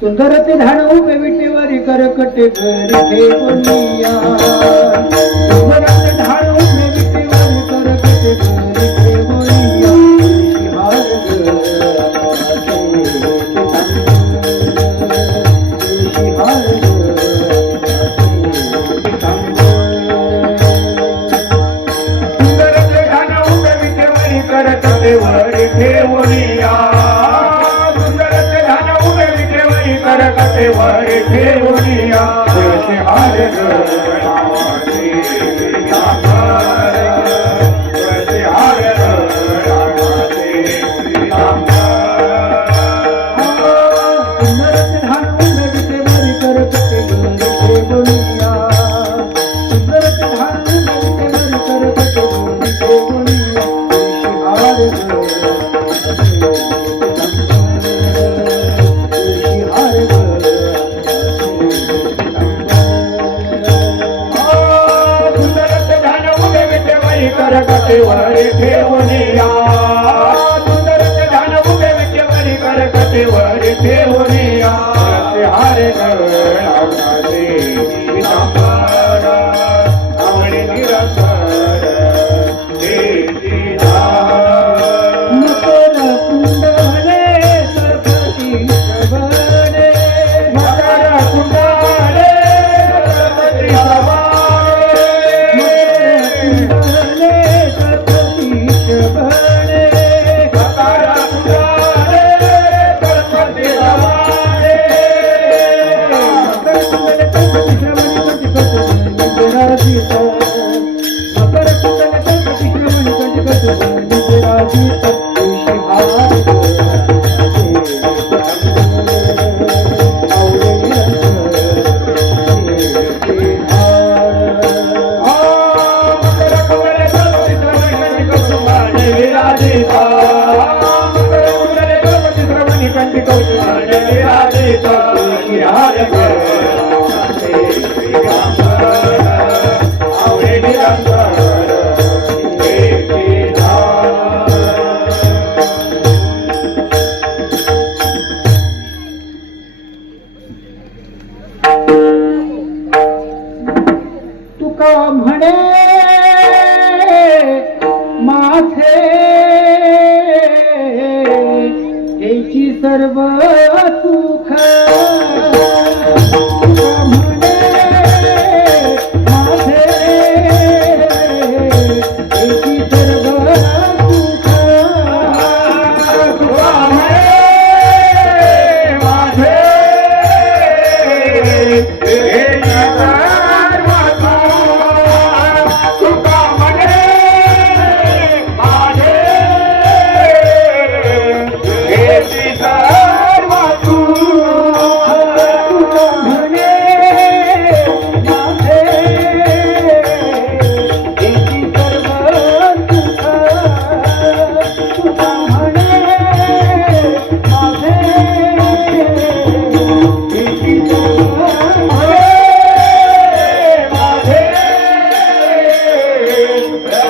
सुंदर ते धान उभे विटेवरी करकटे घरी ठेवूनिया सुंदर ते धान उभे विटेवरी करकटे घरी ठेवूनिया वरी ठेवूनिया तुळशी हार रामाचे पितांबर तुळशी हार रामाचे पितांबर सुंदर ते धान उभे विटेवरी करकटे घरी ठेवूनिया सुंदर ते धान उभे विटेवरी करकटे घरी ठेवूनिया तुळशी हार करकटे वरी ठेवूनिया सुंदर ते धान उभे विटेवरी करकटे वरी ठेवूनिया तुळशी हार रामाचे पितांबर आवडे निरंतर मकर कुंडले सरस्वती शबने मकर कुंडले सरस्वती शबने मकर कुंडले सरस्वती शबने मकर कुंडले सरस्वती श्रवणी निजराजित तुळशी हार तुका म्हणे माथे हेची सर्व सुख तुका म्हणे माथे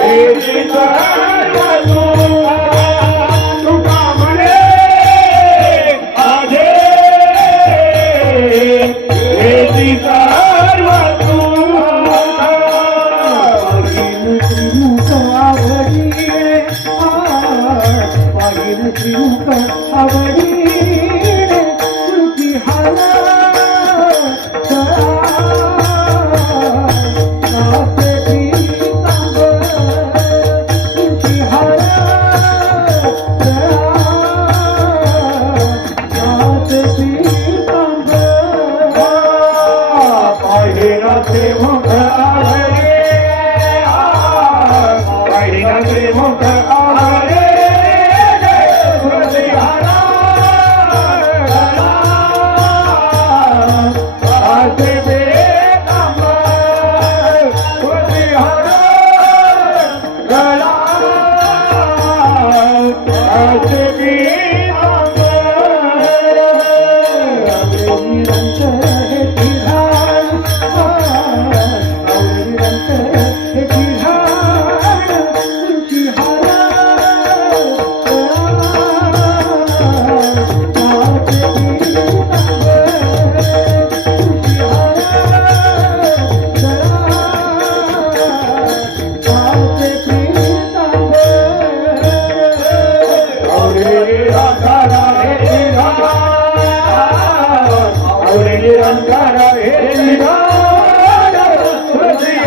हेची सर्व सुख तुका म्हणे माझे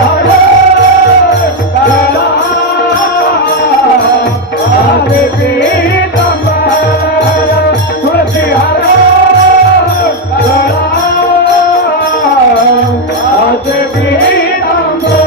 हार गळा आजे पीतांबर तुळशी हार गळा आजे पीतांबर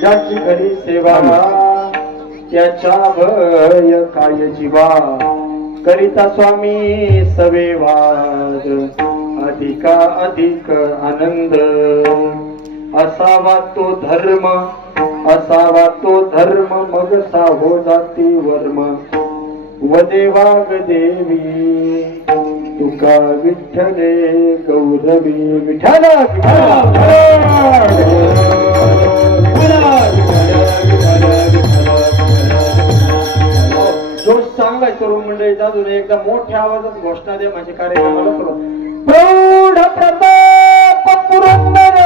ज्याची खरी सेवा त्याच्या भय काय जीवा करिता स्वामी सवेवाद अधिका अधिक आनंद असावा तो धर्म मग साहो जाती वर्म वदेवाग देवी तुका विठ्ठले गौरवी विठ्ठल जोश चांगलाय तरुण मंडळी अजून एकदा मोठ्या आवाजात घोषणा द्या माझ्या कार्यक्रमाला प्रौढ प्रताप पुरंदर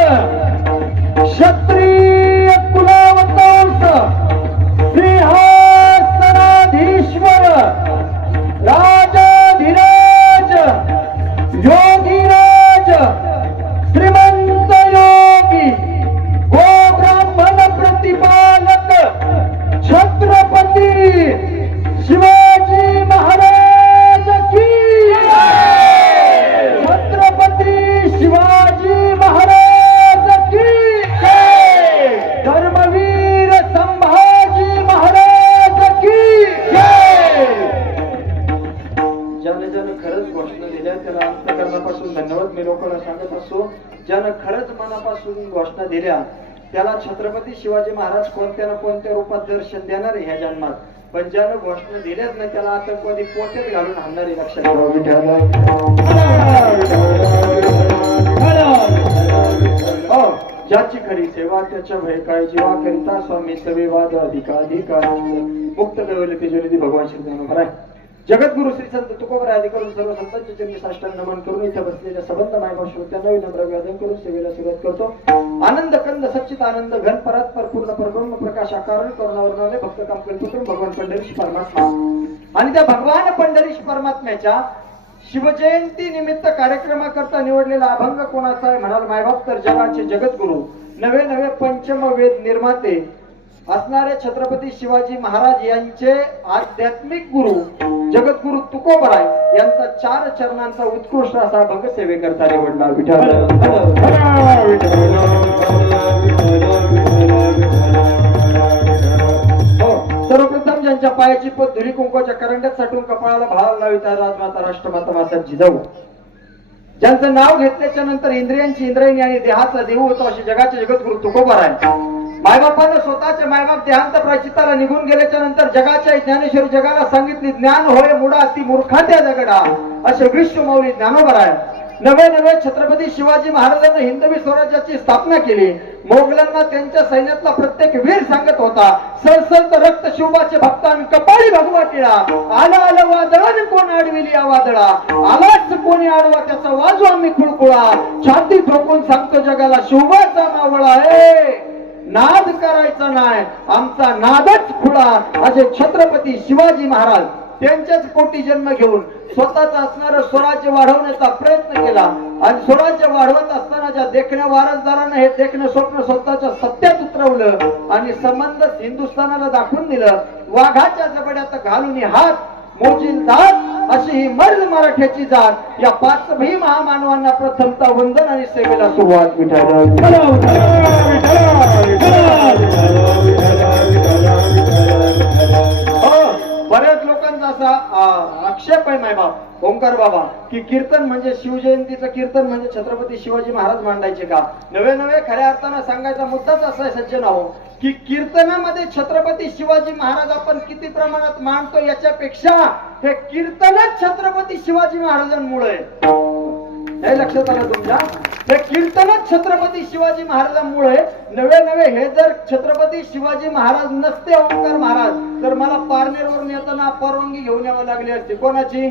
क्षत्रिय कुलावतंस सिंहासनाधीश्वर राजाधिराज योगीराज श्रीमंत योगी गो ब्राह्मण प्रतिपालक छत्रपती शिवाजी महाराज की छत्रपती शिवाजी महाराज की धर्मवीर संभाजी महाराज की ज्याने खरंच घोषणा दिल्या त्याला अंतकरणापासून धन्यवाद मी लोकांना सांगत असतो. ज्यानं खरंच मनापासून घोषणा दिल्या त्याला छत्रपती शिवाजी महाराज कोणत्या ना कोणत्या रूपात दर्शन देणार आहे ह्या जन्मात. पण ज्यानं घोषणा दिल्याच नाही त्याला आतंकवादी पोत्यात घालून आणणारी लक्षात ठेवा. ज्याची खरी सेवा त्याच्या भय काय जीवा करिता स्वामी सवेवाद अधिकाधिकार मुक्त कळवले तेजोनिधी भगवान श्री ज्ञानोबा आहे. जगद्गुरु श्री संत तुकोबराय करून सर्व संतांचे चरणी साष्टांग नमन करून इथे बसलेल्या सबंध मायबा श्रोत्यांना विनम्र विवादन करून सेवेला सुरुवात करतो. आनंद कंद सच्चित आनंद घन परात्पर पूर्ण परब्रह्म प्रकाश आकारण करुणावर्णाने भक्त काम कल्पतून भगवान पंढरीश परमात्मा आणि त्या भगवान पंढरीश परमात्म्याच्या शिवजयंती निमित्त कार्यक्रमाकरता निवडलेला अभंग कोणाचा आहे म्हणाल मायबाप तर जगाचे जगद्गुरु नवे नवे पंचम वेद निर्माते असणारे छत्रपती शिवाजी महाराज यांचे आध्यात्मिक गुरु जगद्गुरु तुकोबराय यांचा 4 चरणांचा उत्कृष्ट असा अभंग सेवेकरता निवडला. विठ्ठल सर्वप्रथम ज्यांच्या पायाची पद धुली कुंकवाच्या करंड्यात साठवून कपाळाला भाला लाविता राजमाता राष्ट्रमाता माता जिजाऊ ज्यांचं नाव घेतल्याच्या नंतर इंद्रियांची इंद्रायणी आणि देहाचा देव होतो असे जगाचे जगद्गुरु तुकोबराय मायबापानं स्वतःच्या मायबाप देहांत प्राचिताला निघून गेल्याच्या नंतर जगाच्या ज्ञानेश्वरी जगाला सांगितली ज्ञान होय मुडा ती मूर्खात्या दगडा असे विश्वमौली ज्ञानोबराय नवे नवे छत्रपती शिवाजी महाराजांनी हिंदवी स्वराज्याची स्थापना केली. मोगलांना त्यांच्या सैन्यातला प्रत्येक वीर सांगत होता सरसरत रक्त शिवबाचे भक्तान कपाळी भगवा टिळा आला आला वादळाने कोण आडविली या वादळा आलाच कोणी आडवा त्याचा वाजू आम्ही खुळखुळा छाती ठोकून सांगतो जगाला शिवबाचा मावळा आहे नाद करायचा नाही आमचा नादच खुळा असे छत्रपती शिवाजी महाराज त्यांच्याच पोटी जन्म घेऊन स्वतःच असणारं स्वराज्य वाढवण्याचा प्रयत्न केला आणि स्वराज्य वाढवत असताना ज्या देखण्या वारसदारानं हे देखणं स्वप्न स्वतःच्या सत्यात उतरवलं आणि संबंध हिंदुस्थानाला दाखवून दिलं. वाघाच्या जबड्यात घालून हात मोजील जात अशी ही मर्द मराठ्याची जात या 5 भीम महामानवांना प्रथमता वंदन आणि सेवेला सुरुवात. बऱ्याच लोकांचा असा आक्षेप आहे मायबाप ओंकार बाबा की कीर्तन म्हणजे शिवजयंतीचं कीर्तन म्हणजे छत्रपती शिवाजी महाराज मांडायचे का. नवे नवे खऱ्या अर्थानं सांगायचा मुद्दाच असा आहे सज्जन आहो की कीर्तनामध्ये छत्रपती शिवाजी महाराज आपण किती प्रमाणात मानतो याच्यापेक्षा हे कीर्तनच छत्रपती शिवाजी महाराजांमुळे हे लक्षात आलं तुमच्या. हे कीर्तनच छत्रपती शिवाजी महाराजांमुळे. नवे हे जर छत्रपती शिवाजी महाराज नसते ओंकार महाराज तर मला पारनेरवरून येताना परवानगी घेऊन यावं लागली असते. कोणाची?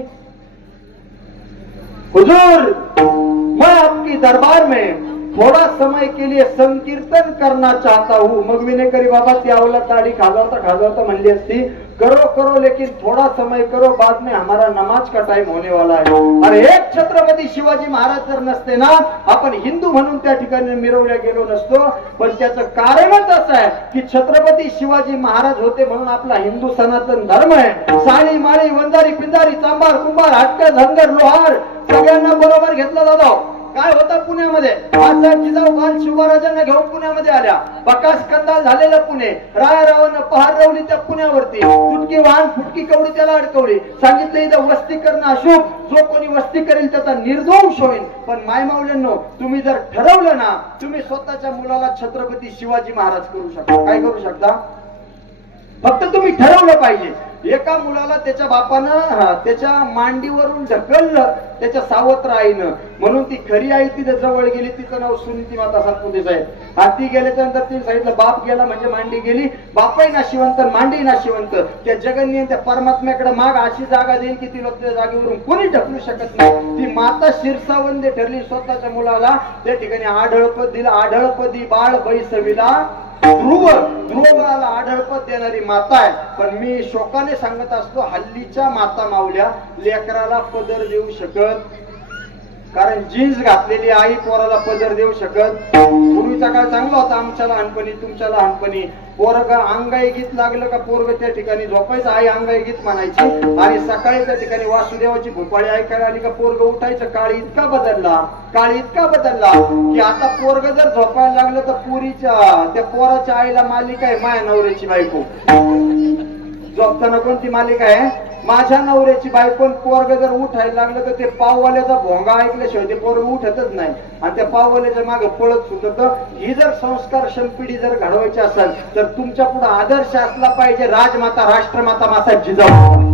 हुजूर मैं आपकी दरबार में थोड़ा समय के लिए संकीर्तन करना चाहता हूँ. मग विनेकरी बाबा ती आवला ताड़ी खाजावता म्हणली असती करो लेकिन थोड़ा समय करो, बाद में हमारा नमाज का टाइम होने वाला है. अरे एक छत्रपती शिवाजी महाराज जर नसते ना आपण हिंदू म्हणून त्या ठिकाणी मिरवल्या गेलो नसतो. पण त्याचं कारणच असं आहे की छत्रपती शिवाजी महाराज होते म्हणून आपला हिंदू सनातन धर्म आहे. साळी माळी वंजारी पिंजारी चांबार कुंभार हटका धनगर लोहार सगळ्यांना बरोबर घेतलं जातं. काय होतं पुण्यामध्ये? आसाहेब जिजाऊ बाल शिवराजांना घेऊन पुण्यामध्ये आल्या. बकास कंदाल झालेलं पुणे. रायारावानं पहार रवली त्या पुण्यावरती. तुटकी वाहन फुटकी कवडी त्याला अडकवली. सांगितलं इथं वस्ती करणं अशुभ, जो कोणी वस्ती करेल त्याचा निर्दोष होईल. पण मायमाऊल्यांनो तुम्ही जर ठरवलं ना तुम्ही स्वतःच्या मुलाला छत्रपती शिवाजी महाराज करू शकता. काय करू शकता? फक्त तुम्ही ठरवलं पाहिजे. एका मुलाला त्याच्या बापानं त्याच्या मांडीवरून ढकललं त्याच्या सावत्र आईनं. म्हणून ती खरी आई तिथे जवळ गेली. तिचं नाव सुनीती माता सातपुतेच आहे. ती गेल्याच्या नंतर तिने सांगितलं बाप गेला म्हणजे मांडी गेली. बापही नाशिवंत मांडी नाशिवंत. त्या जगन्य त्या परमात्म्याकडे माग अशी जागा देईल की तिला त्या जागेवरून कोणी ढकलू शकत नाही. ती माता शिरसावंदे ठरली. स्वतःच्या मुलाला त्या ठिकाणी आढळपद दिलं. आढळपदी बाळ बैसविला ध्रुवला आढळपत देणारी माता आहे. पण मी शोकाने सांगत असतो हल्लीच्या माता माऊल्या लेकराला पदर देऊ शकत. कारण जीन्स घातलेली आई पोराला पदर देऊ शकत. पूर्वीचा काळ चांगला होता. आमच्या लहानपणी तुमच्या लहानपणी पोरग अंगाई गीत लागलं का पोरग त्या ठिकाणी झोपायचं. आई अंगाई गीत म्हणायची आणि सकाळी त्या ठिकाणी वासुदेवाची भोपाळी ऐकायला आली का पोरग उठायचं. काळ इतका बदलला की आता पोरग जर झोपायला लागलं तर पुरीच्या त्या पोराच्या आईला मालिका आहे माया नवऱ्याची बायको. झोपताना कोणती मालिका आहे? माझ्या नवऱ्याची बायको. पोरग जर उठायला लागलं तर ते पाववाल्याचा भोंगा ऐकल्याशिवाय ते पोरग उठतच नाही आणि त्या पाववाल्याच्या मागे पळत सुटत. ही जर संस्कारक्षम पिढी जर घडवायची असेल तर तुमच्या पुढे आदर्श असला पाहिजे राजमाता राष्ट्रमाता माता जिजाऊ.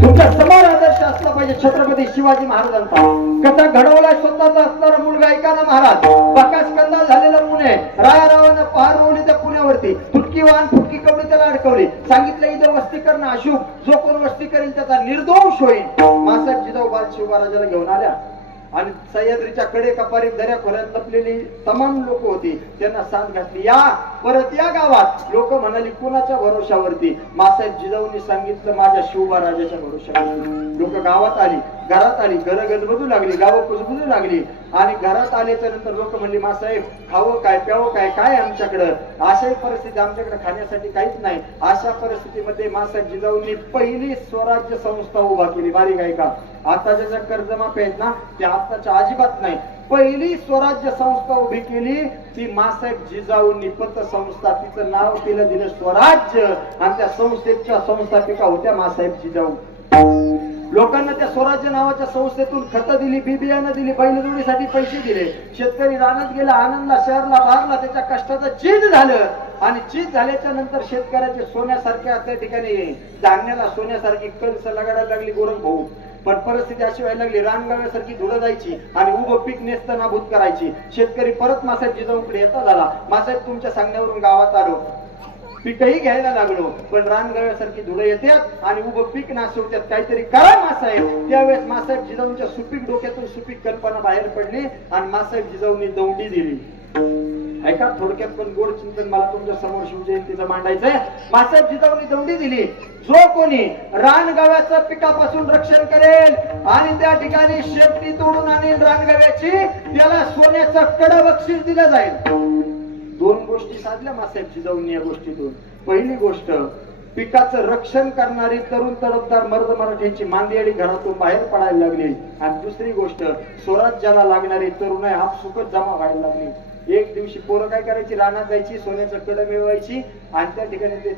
तुमच्या समोर आदर्श असला पाहिजे छत्रपती शिवाजी महाराजांचा. कसा घडवलाय स्वतःचा असणारा मुलगा ऐकाना महाराज. बकास कंदाल झालेला पुणे. रायारावानं पहार रोवली त्या पुण्यावरती. फुटकी वाहन फुटकी कवडी त्याला अडकवली. सांगितलं इथं वस्ती करणं अशुभ, जो कोण वस्ती करेल त्याचा निर्दोष होईल. मासाहेब जिजाऊ बाल शिवराजाला घेऊन आल्या आणि सह्याद्रीच्या कडे कपारी दऱ्या खोऱ्यात लपलेली तमाम लोक होती. त्यांना साथ घातली या परत या गावात. लोक म्हणाली कुणाच्या भरोशावरती? मासाहेब जिजाऊंनी सांगितलं माझ्या शिवबा राजाच्या भरोशावरती. लोक गावात आली, घरात आली, घर गजबजू लागली, गावं कुजबजू लागली. आणि घरात आल्याच्या नंतर लोक म्हणली मासाहेब खावं काय प्यावं काय काय आमच्याकडं. अशाही परिस्थिती आमच्याकडे खाण्यासाठी काहीच नाही. अशा परिस्थितीमध्ये मासाहेब जिजाऊंनी पहिली स्वराज्य संस्था उभा केली. बारीक आहे का? आताच्या ज्या कर्जमाफी आहेत ना त्या आताच्या अजिबात नाही. पहिली स्वराज्य संस्था उभी केली ती मासाहेब जिजाऊंनी पतसंस्था. तिचं नाव तिला दिलं स्वराज्य आणि त्या संस्थेच्या संस्थापिका होत्या मासाहेब जिजाऊ. लोकांना त्या स्वराज्य नावाच्या संस्थेतून खतं दिली, बिबियाणं दिली, बैलजोडीसाठी पैसे दिले. शेतकरी रानात गेला, आनंदला शहरला भागला, त्याच्या कष्टाचं चीज झालं. आणि चीज झाल्याच्या नंतर शेतकऱ्याचे सोन्यासारख्या त्या ठिकाणी धान्याला सोन्यासारखी कलस लगाडायला लागली गोरख भाऊ. पण परिस्थिती अशी व्हायला लागली रानगाव्यासारखी धुळं जायची आणि उभं पीक नेस्तनाभूत करायची. शेतकरी परत मासाहेब जिजाऊंकडे येता झाला. मासाहेब तुमच्या सांगण्यावरून गावात आलो, पीकही घ्यायला लागलो, पण रानगव्यासारखी धुळं येतात आणि उभं पीक नाशवतात. काहीतरी करा मासाहेब. त्यावेळेस मासाहेब जिजाऊंच्या सुपीक डोक्यातून सुपीक कल्पना बाहेर पडली आणि मासाहेब जिजाऊंनी दौंडी दिली. ऐका थोडक्यात पण गोड चिंतन मला तुमच्या समोर शिवजयंतीचं मांडायचंय. मासाहेब जिजाऊंनी दौंडी दिली. जो कोणी रानगव्याचं पिकापासून रक्षण करेल आणि त्या ठिकाणी शेपटी तोडून आणेल रानगव्याची त्याला सोन्याचं कडं बक्षीस दिलं जाईल. दोन गोष्टी साधल्या मासाहेब जिजाऊंनी या गोष्टीतून. पहिली गोष्ट पिकाचं रक्षण करणारी तरुण तडफदार मर्द मराठ्यांची मांदियाळी घरातून बाहेर पडायला लागली. आणि दुसरी गोष्ट स्वराज्याला लागणारी तरुणाई आपसुकच जमा व्हायला लागली. एक दिवशी पोरं काय करायची रानात जायची, सोन्याचं कडं मिळवायची आणि त्या ठिकाणी ते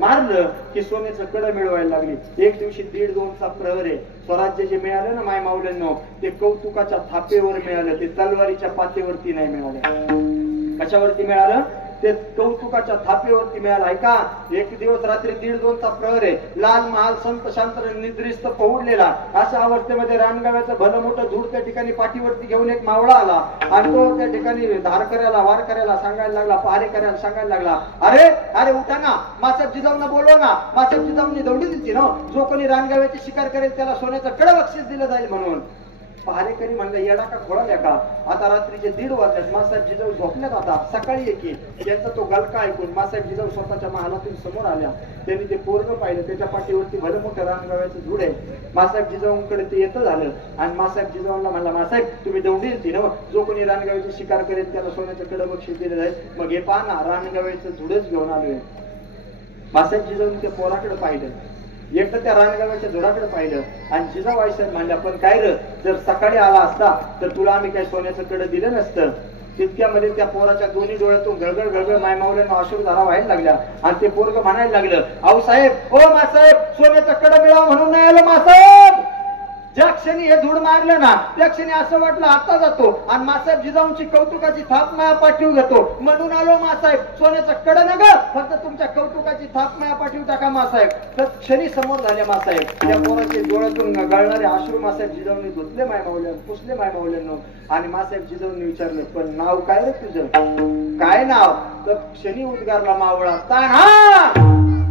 मारलं की सोन्याचं कडं मिळवायला लागली. एक दिवशी 1.5-2चा प्रहर आहे. स्वराज्य जे मिळालं ना माय माऊल्यांनो ते कौतुकाच्या थापेवर मिळालं, ते तलवारीच्या पातेवरती नाही मिळालं. कशावरती मिळालं? ते कौतुकाच्या थापेवरती मिळाला आहे का. एक दिवस रात्री 1:30-2चा प्रहर आहे. लाल महाल संत शांत निद्रिस्त पहुडलेला. अशा अवस्थेमध्ये रानगाव्याचं भलं मोठं धूड त्या ठिकाणी पाठीवरती घेऊन एक मावळा आला आणि तो त्या ठिकाणी धार करायला वार करायला सांगायला लागला, पहारे करायला सांगायला लागला. अरे अरे उठा ना, मासाहेब जिजाऊंना बोलवा ना. मासाहेब जिजाऊंनी दौडी दिली ना, जो कोणी रानगाव्याची शिकार करेल त्याला सोन्याचं कडं बक्षीस दिलं जाईल म्हणून. पहारेकरी म्हणलं येडा का खोळाल्या का. आता रात्रीचे 1:30 वाजल्यात. मासाहेब जिजाऊ झोपल्यात. आता सकाळी एकी त्यांचा तो गलका ऐकून मासाहेब जिजाऊ स्वतःच्या महालातून समोर आल्या. त्यांनी ते पोरग पाहिलं. त्याच्या पाठीवरती भलं मोठं रानगाव्याचं धूड आहे. मासाहेब जिजाऊंकडे ते येतं झालं आणि मासाहेब जिजाऊंना म्हणला, मासाहेब तुम्ही दौडी दिली ना, जो कोणी रानगाव्याची शिकार करेल त्याला सोन्याचं कडं बक्षीस दिलं जाईल. मग हे पहा ना, रानगाव्याचं धूडच घेऊन आलोय. मासाहेब जिजाऊंनी त्या पोराकडे पाहिलं. एकटं त्या रानगाव्याच्या झुडाकडे पाहिलं आणि जिजाऊ आईसाहेब म्हणल्या, पण काय र, जर सकाळी आला असता तर तुला आम्ही काय सोन्याचं कडं दिलं नसतं. तितक्यामध्ये त्या पोराच्या दोन्ही डोळ्यातून गळगळ गळगळ मायमावल्यांना अश्रुधारा व्हायला लागल्या आणि ते पोरग म्हणायला लागलं, आऊ साहेब ओ मासाहेब, सोन्याचं कडं मिळावं म्हणून नाही आलं मासाहेब. ज्या क्षणी हे धूड मारलं ना, त्या क्षणी असं वाटलं आता जातो आणि मासाहेब जिजाऊंची कौतुकाची थाप माया पाठीव घेतो म्हणून आलो मासाहेब. सोन्याचं कडं न ग, फक्त तुमच्या कौतुकाची थाप माया पाठीव टाका मासाहेब. तर क्षणी समोर झाले मासाहेब. त्या पोराचे डोळ्यातून गळणारे अश्रू मासाहेब जिजाऊंनी धुतले मायमावल्यानं, पुसले मायमावल्यानं आणि मासाहेब जिजाऊंनी विचारलं, पण नाव काय रे तुझं, काय नाव. तर क्षणी उद्गारला मावळा, तान्हा,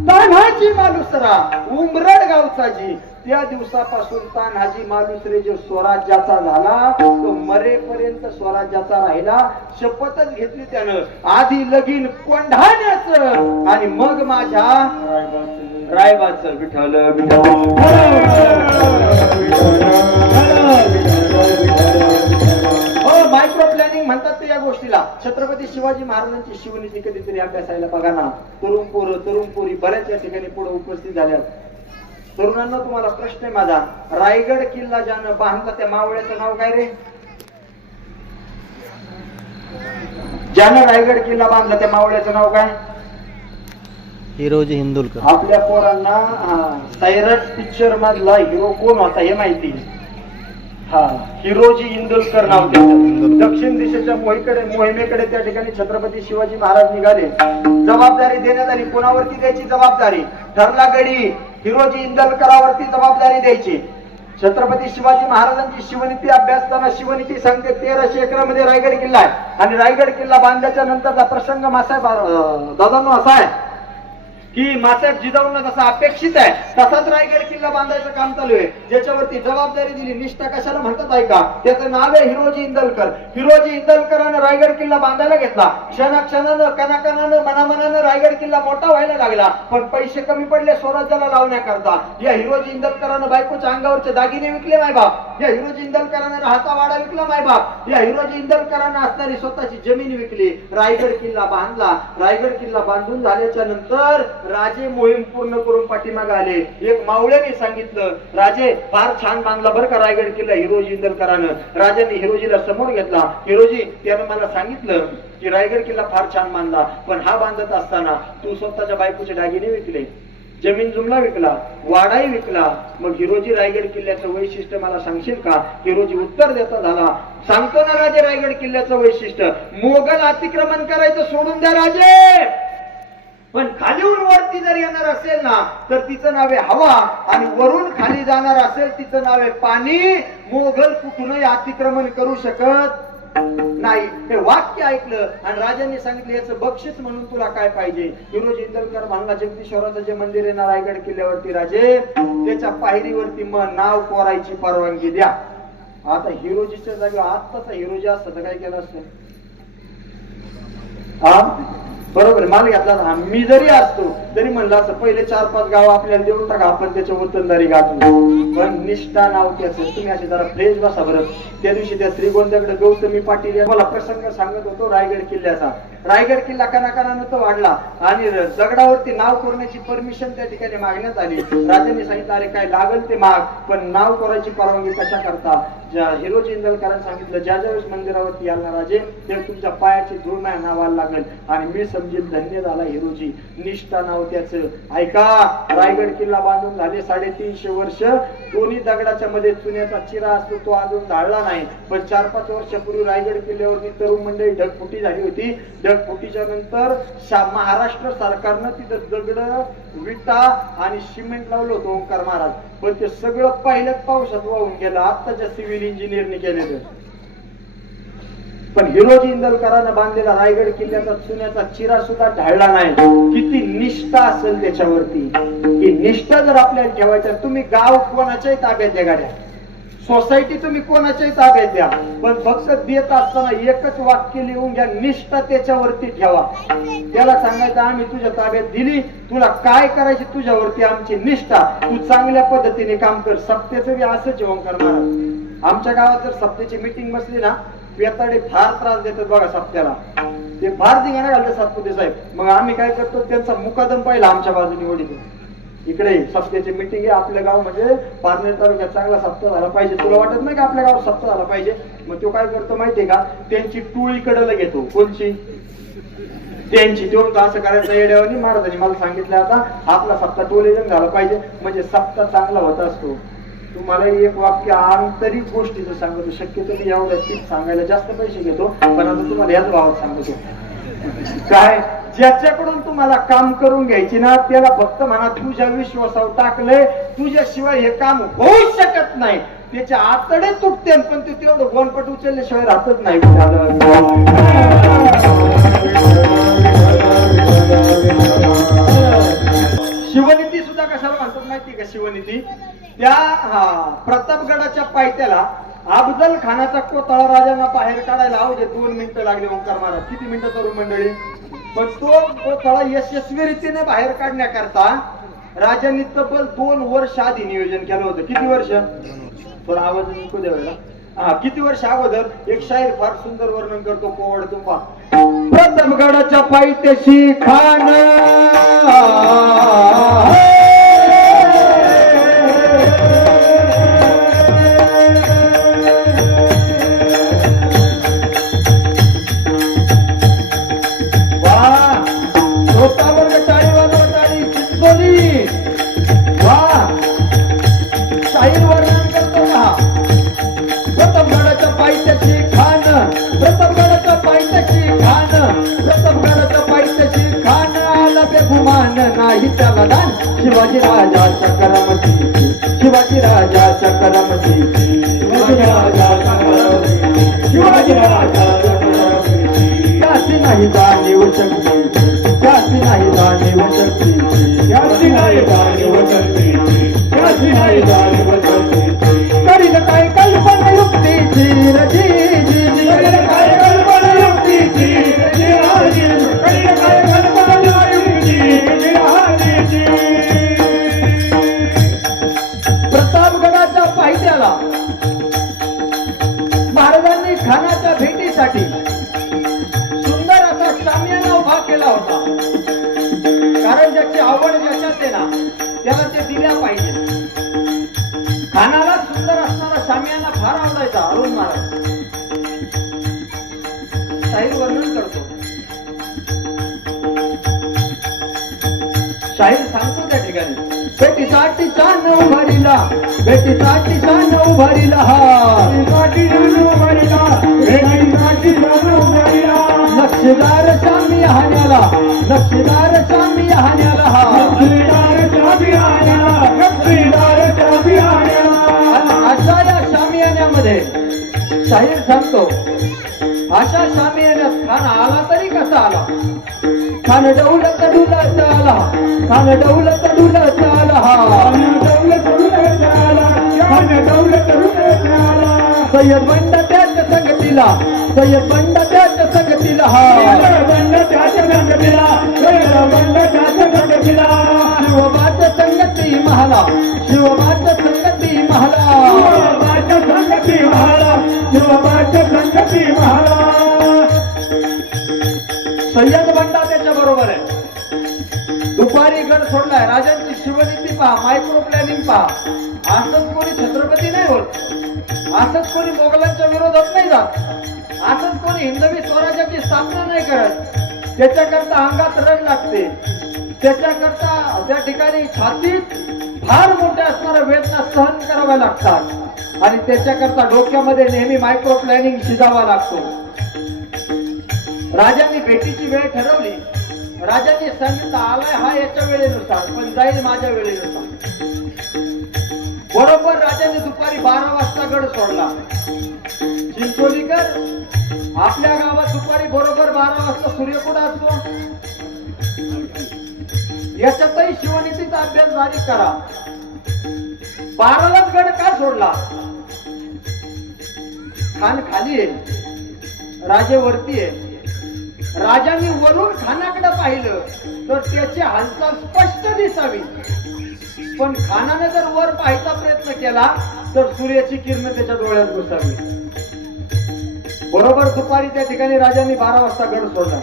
तान्हाजी मालुसरा, उमरड गावचा जी. त्या दिवसापासून तान्हाजी मालुसरे जो स्वराज्याचा झाला तो मरेपर्यंत स्वराज्याचा राहिला. शपथच घेतली त्यानं, आधी लगीन कोंढाण्याचं आणि मग माझ्या रायबाचं. विठ्ठल हो, मायक्रो प्लॅनिंग म्हणतात ते या गोष्टीला. छत्रपती शिवाजी महाराजांची शिवनीती कधीतरी अभ्यासायला बघा ना. तरुण पोरं तरुण पोरी बऱ्याच या ठिकाणी पुढे उपस्थित झाल्यात. तरुणांना तुम्हाला प्रश्न आहे माझा, रायगड किल्ला ज्यानं बांधला त्या मावळ्याचं नाव काय रे. ज्यानं रायगड किल्ला बांधला त्या मावळ्याचं नाव काय. हिरोजी हिंदुलकर. आपल्या पोरांना सैराट पिक्चर मधला हिरो कोण होता हे माहिती. हा, हिरोजी इंदुलकर नाव त्याचं. दक्षिण दिशेच्या मोहिमेकडे त्या ठिकाणी छत्रपती शिवाजी महाराज निघाले. जबाबदारी देण्यात आली. कोणावरती द्यायची जबाबदारी, ठरला गडी हिरोजी इंदलकरावरती जबाबदारी द्यायची. छत्रपती शिवाजी महाराजांची शिवनीती अभ्यासताना शिवनीती सांगते 1300 एकरामध्ये रायगड किल्ला आहे आणि रायगड किल्ला बांधल्याच्या नंतरचा प्रसंग मासाहेब दादांनो असा आहे की मासाहेब जिजाऊंना जसा अपेक्षित आहे तसाच रायगड किल्ला बांधायचं काम चालू आहे. ज्याच्यावरती जबाबदारी दिली, निष्ठा कशाला म्हणतात ऐका, त्याचं नाव आहे हिरोजी इंदलकर. हिरोजी इंदलकरानं रायगड किल्ला बांधायला घेतला. क्षणाक्षणानं कणाकणानं मनामनानं रायगड किल्ला मोठा व्हायला लागला. पण पैसे कमी पडले स्वराज्याला लावण्याकरता. या हिरोजी इंदलकरानं बायकोच्या अंगावरचे दागिने विकले मायबाप. या हिरोजी इंदलकरानं राहता वाडा विकला मायबाप. या हिरोजी इंदलकरानं असणारी स्वतःची जमीन विकली. रायगड किल्ला बांधला. रायगड किल्ला बांधून झाल्याच्या नंतर राजे मोहीम पूर्ण करून पाठीमागे आले. एक मावळ्याने सांगितलं, राजे फार छान बांधला बरं का रायगड किल्ला हिरोजी इंदलकरानं. राजांनी हिरोजीला समोर घेतला. हिरोजी, त्यानं मला सांगितलं की रायगड किल्ला फार छान बांधला, पण हा बांधत असताना तू स्वतःच्या बायकोचे दागिने विकले, जमीन जुमला विकला, वाडाही विकला. मग हिरोजी रायगड किल्ल्याचं वैशिष्ट्य मला सांगशील का. हिरोजी उत्तर देता झाला, सांगतो ना राजे रायगड किल्ल्याचं वैशिष्ट्य. मोगल अतिक्रमण करायचं सोडून द्या राजे, पण खालीहून वरती जर येणार असेल ना तर तिचं नाव आहे हवा आणि वरून खाली जाणार असेल तिचं नाव आहे पाणी. मोगल कुठूनही अतिक्रमण करू शकत नाही. हे वाक्य ऐकलं आणि राजांनी सांगितलं, याचं बक्षीस म्हणून तुला काय पाहिजे. हिरोजी इंदलकर म्हणला, जगदीश्वराचं जे मंदिर आहे ना रायगड किल्ल्यावरती राजे, त्याच्या पायरीवरती मग नाव कोरायची परवानगी द्या. आता हिरोजीच्या जागी आत्ताचा हिरोजी असतं तर काय केलं असतं. हा बरोबर, माल घेतला. मी जरी असतो तरी म्हणलं असं, पहिले 4-5 गाव आपल्याला देऊन टाका, आपण त्याच्या वतनदारी गाजू. पण निष्ठा नाव त्याचं. तुम्ही असे जरा फ्रेश बसा बरं. त्या दिवशी त्या श्रीगोंद्याकडे गौतमी पाटील मला प्रसंग सांगत होतो रायगड किल्ल्याचा. रायगड किल्ला कणाकणानं तो वाढला आणि दगडावरती नाव कोरण्याची परमिशन त्या ठिकाणी मागण्यात आली. राजांनी सांगितलं, अरे काय लागल ते माग, पण नाव कोरायची परवानगी कशा करता. हिरोजी इंदलकरांनी सांगितलं, ज्या ज्यावेळेस मंदिरावरती याल ना राजे, ते तुमच्या पायाची धूळ माझ्या नावाला लागेल आणि मी समजेल धन्य झाला हिरोजी. निष्ठा नाव त्याचं. ऐका, रायगड किल्ला बांधून झाले 350 वर्ष. दोन्ही दगडाच्या मध्ये चुन्याचा चिरा असतो तो अजून धाळला नाही. पण 4-5 वर्षापूर्वी रायगड किल्ल्यावरती तरुण मंडळी ढगफुटी झाली होती. ढगफुटीच्या नंतर महाराष्ट्र सरकारनं तिथं दगड, विटा आणि सिमेंट लावलं होतं ओंकार महाराज. पण ते सगळं पहिल्याच पावसात वाहून गेलं, आत्ताच्या सिव्हिल इंजिनियरने केलेलं. पण हिरोजी इंदलकरांना बांधलेला रायगड किल्ल्याचा चुन्याचा चिरा सुद्धा ढाळला नाही. किती निष्ठा असेल त्याच्यावरती. ही निष्ठा जर आपल्याला ठेवायची, तुम्ही गाव कोणाच्याही ताब्यात द्या, गाड्या सोसायटी तुम्ही कोणाच्याही ताब्यात द्या, पण फक्त देत असताना एकच वाक्य लिहून घ्या, निष्ठा त्याच्यावरती ठेवा. त्याला सांगायचं आम्ही तुझ्या ताब्यात दिली, तुला काय करायची तुझ्यावरती आमची निष्ठा, तू चांगल्या पद्धतीने काम कर. सप्त्याचं बी असंच ओंकार महाराज. आमच्या गावात जर सप्त्याची मीटिंग बसली ना, पेताडे फार त्रास देतात बघा सप्त्याला. ते फार धिंगाणा घालतात सातपुते साहेब. मग आम्ही काय करतो, त्यांचा मुकादम पाहिला आमच्या बाजूने ओढीतो. इकडे सप्त्याची मीटिंग आहे, आपलं गाव म्हणजे पारनेर तालुक्यात चांगला सप्ताह झाला पाहिजे. तुला वाटत नाही का आपल्या गावात सप्ताह झाला पाहिजे? मग तो काय करतो माहितीये का, त्यांची टोळी कडला घेतो. कोणची? त्यांची. तो असं करायचं येड्यावानी. महाराजांनी मला सांगितलं आता आपला सप्ताह टोलेजन झाला पाहिजे, म्हणजे सप्ताह चांगला होत असतो. तुम्हाला एक वाक्य आंतरिक गोष्टीचं सांगतो, शक्यतो मी एवढं तीच सांगायला जास्त पैसे घेतो, पण आता तुम्हाला याच भावात सांगतो. काय, ज्याच्याकडून तुम्हाला काम करून घ्यायची ना, त्याला फक्त म्हणा तुझ्या विश्वासावर टाकलंय, तुझ्याशिवाय हे काम होऊ शकत नाही. त्याचे आतडे तुटते, पण ते तेवढं गोनपट उचलल्याशिवाय राहतच नाही. शिवनीती सुद्धा कशाला म्हणतात माहिती का? शिवनीती त्या प्रतापगडाच्या पायथ्याला अफजल खानाचा कोतळा राजांना बाहेर काढायला अवघे 2 मिनिटं लागले ओंकार महाराज. किती मिनिटं तरुण मंडळी? पण तो कोतळा यशस्वी रीतीने बाहेर काढण्याकरता राजांनी तब्बल 2 वर्ष आधी नियोजन केलं होतं. किती वर्ष? थोडा आवाज नको द्यायला. किती वर्ष अगोदर? एक शाहीर फार सुंदर वर्णन करतो पोवड तुम्हा. प्रतापगडाच्या पायथ्याशी खान नाही त्याला दान. शिवाजी राजाच्या करमती, शिवाजी राजाच्या करमती, शिवाजी राजाच्या करमती, शिवाजी राजाच्या करमती. त्याची नाही जाणीव शक्ती, त्याची नाही जाणीव शक्ती, त्याची नाही जाणीव शक्ती, त्याची नाही जाणीव शक्ती. करील काय कल्पना युक्तीची रजी, करील काय कल्पना युक्तीची रजी, करील काय कल्पना युक्तीची. प्रतापगडाच्या पायथ्याला महाराजांनी खानाच्या भेटीसाठी सुंदर असा शामियाना उभा केला होता. कारण ज्याची आवड ज्याच्यात आहे ना, त्याला ते दिल्या पाहिजे. खानाला सुंदर असणारा शामियाना फार आवडायचा. अरुण महाराज शाहीर वर्णन करतो. शाहीर सांगतो त्या ठिकाणी, बेटीसाठी शान उभारीला, बेटीसाठी शान उभारीला, बेटीसाठी शान उभारीला, बेटीसाठी शान उभारीला. नक्षीदार शामी हाण्याला, नक्षीदार शामी हाण्याला, नक्षीदार शामी हाण्याला, नक्षीदार शामी हाण्याला. अशा या शामियान्यामध्ये शाहीर सांगतो, अशा शामियान्यात खान आला तरी कसा आला? खान डौलत डुलत आला, खान डौलत डुलत आला, खान डौलत डुलत आला, खान डौलत डुलत आला. सय्यद बंड त्याच्या संगतीला, सय्यद बंड त्याच्या संगतीला, सय्यद बंड त्याच्या संगतीला, सय्यद बंड त्याच्या संगतीला. शिवबाच्या संगती महाला, शिवबाच्या संगती महाला, शिवबाच्या संगती महाला, शिवबाच्या संगती महाला. सय्यद बंडा त्याच्या बरोबर आहे. दुपारी गड सोडलाय. राजांची शिवनीती पहा, मायक्रो प्लॅनिंग पहा. असंच कोणी छत्रपती नाही होत, असंच कोणी मोगलांच्या विरोधात नाही जात, असंच कोणी हिंदवी स्वराज्याची स्थापना नाही करत. त्याच्याकरता अंगात रग लागते, त्याच्याकरता त्या ठिकाणी छातीत फार मोठ्या असणाऱ्या वेदना सहन कराव्या लागतात. आणि त्याच्याकरता डोक्यामध्ये नेहमी मायक्रो प्लॅनिंग शिजावा लागतो. राजांनी भेटीची वेळ ठरवली. राजांनी सांगितलं आलाय हा याच्या वेळेनुसार पण जाईल माझ्या वेळेनुसार. बरोबर राजांनी दुपारी 12 वाजता गड सोडला. चिंचोलीकर आपल्या गावात दुपारी बरोबर 12 वाजता सूर्य कुठं असतो? याच्यातही शिवनीतीचा अभ्यास बारीक करा. 12लाच गड का सोडला? खान खाली आहे, राजे वरती आहे. राजांनी वरून खानाकडे पाहिलं तर त्याची हालचाल स्पष्ट दिसावी, पण खानाने जर वर पाहायचा प्रयत्न केला तर सूर्याची किरण त्याच्या डोळ्यात घुसावी. बरोबर दुपारी त्या ठिकाणी राजांनी 12 वाजता गड सोडला.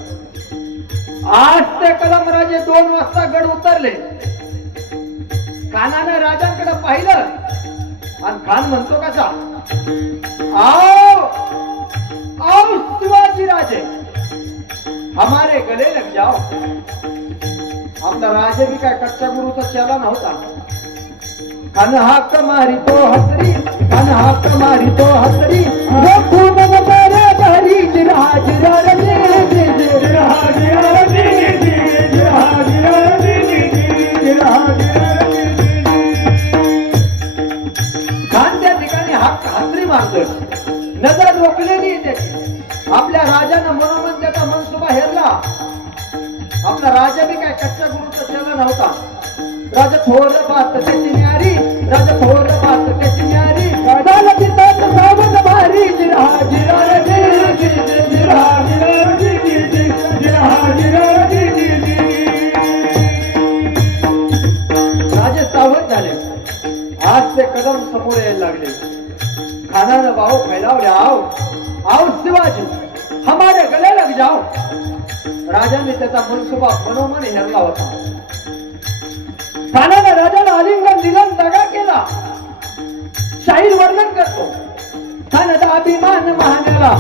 आज ते कलम राजे 2 वाजता गड उतरले. खानाने राजांकडे पाहिलं आणि खान म्हणतो कसा, आओ आओ शिवाजी राजे हमारे गले लग जाओ. आपला राजे भी काय कच्चा गुरुचा चेला नव्हता. खान हाक मारी तो हसरी, खान हाक मारी तो हसरी, खून बरे भरी जिराज खान त्या ठिकाणी हातरी मारतोय. नजर रोखलेली त्याची. आपल्या राजानं मनोमन त्याचा मनसुबा हेरला. आपला राजा बी काय कच्च्या गुरुचा चेला नव्हता. राजा थोर बात त्याची न्यारी, राजा थोर बात त्याची न्यारी, झाला तिथं सावध भारी राजे सावध झाले. आज ते कदम समोर यायला लागले. खानानं बाहू फैलावले, आओ आओ शिवाजी हमारे गले लग जाओ. राजाने त्याचा मनसुबा मनोमन हेरला होता. खानाने राजाला आलिंगन दिलं, दगा केला. शाहीर वर्णन करतो, खानदा अभिमान महानेला,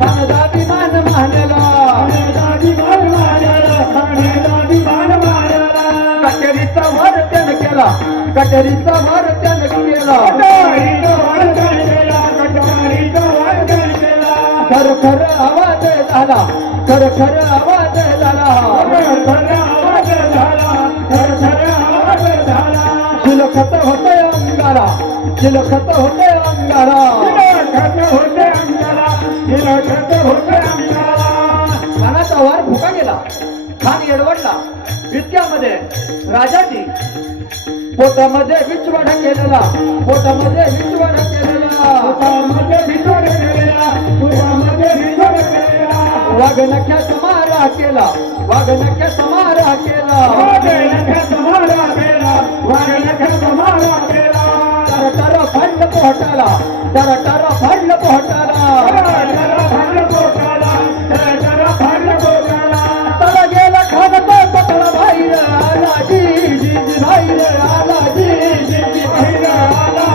खानदा अभिमान महानेला, कटेरीचा वर त्यानं केला, कटेरीचा वर त्यानं केला. खर खर आवाज झाला, खर खर आवाज झाला, चिलखत होते अंगारा, चिलखत होते अंगारा. खानाचा वार फुका गेला. खान एडवडला. इतक्यामध्ये राजाची पोटामध्ये विचवाडा केलेला, पोटामध्ये विचवाडा केलेला, वाघनख्यात मारा केला, वाघनख्यात मारा केला, टर फंड पोहटाला, टर फंड पोहटाला, तला गेला खानचा पतळा बाहेर आला, जी जी जी बाहेर आला, जी जी जी बाहेर आला,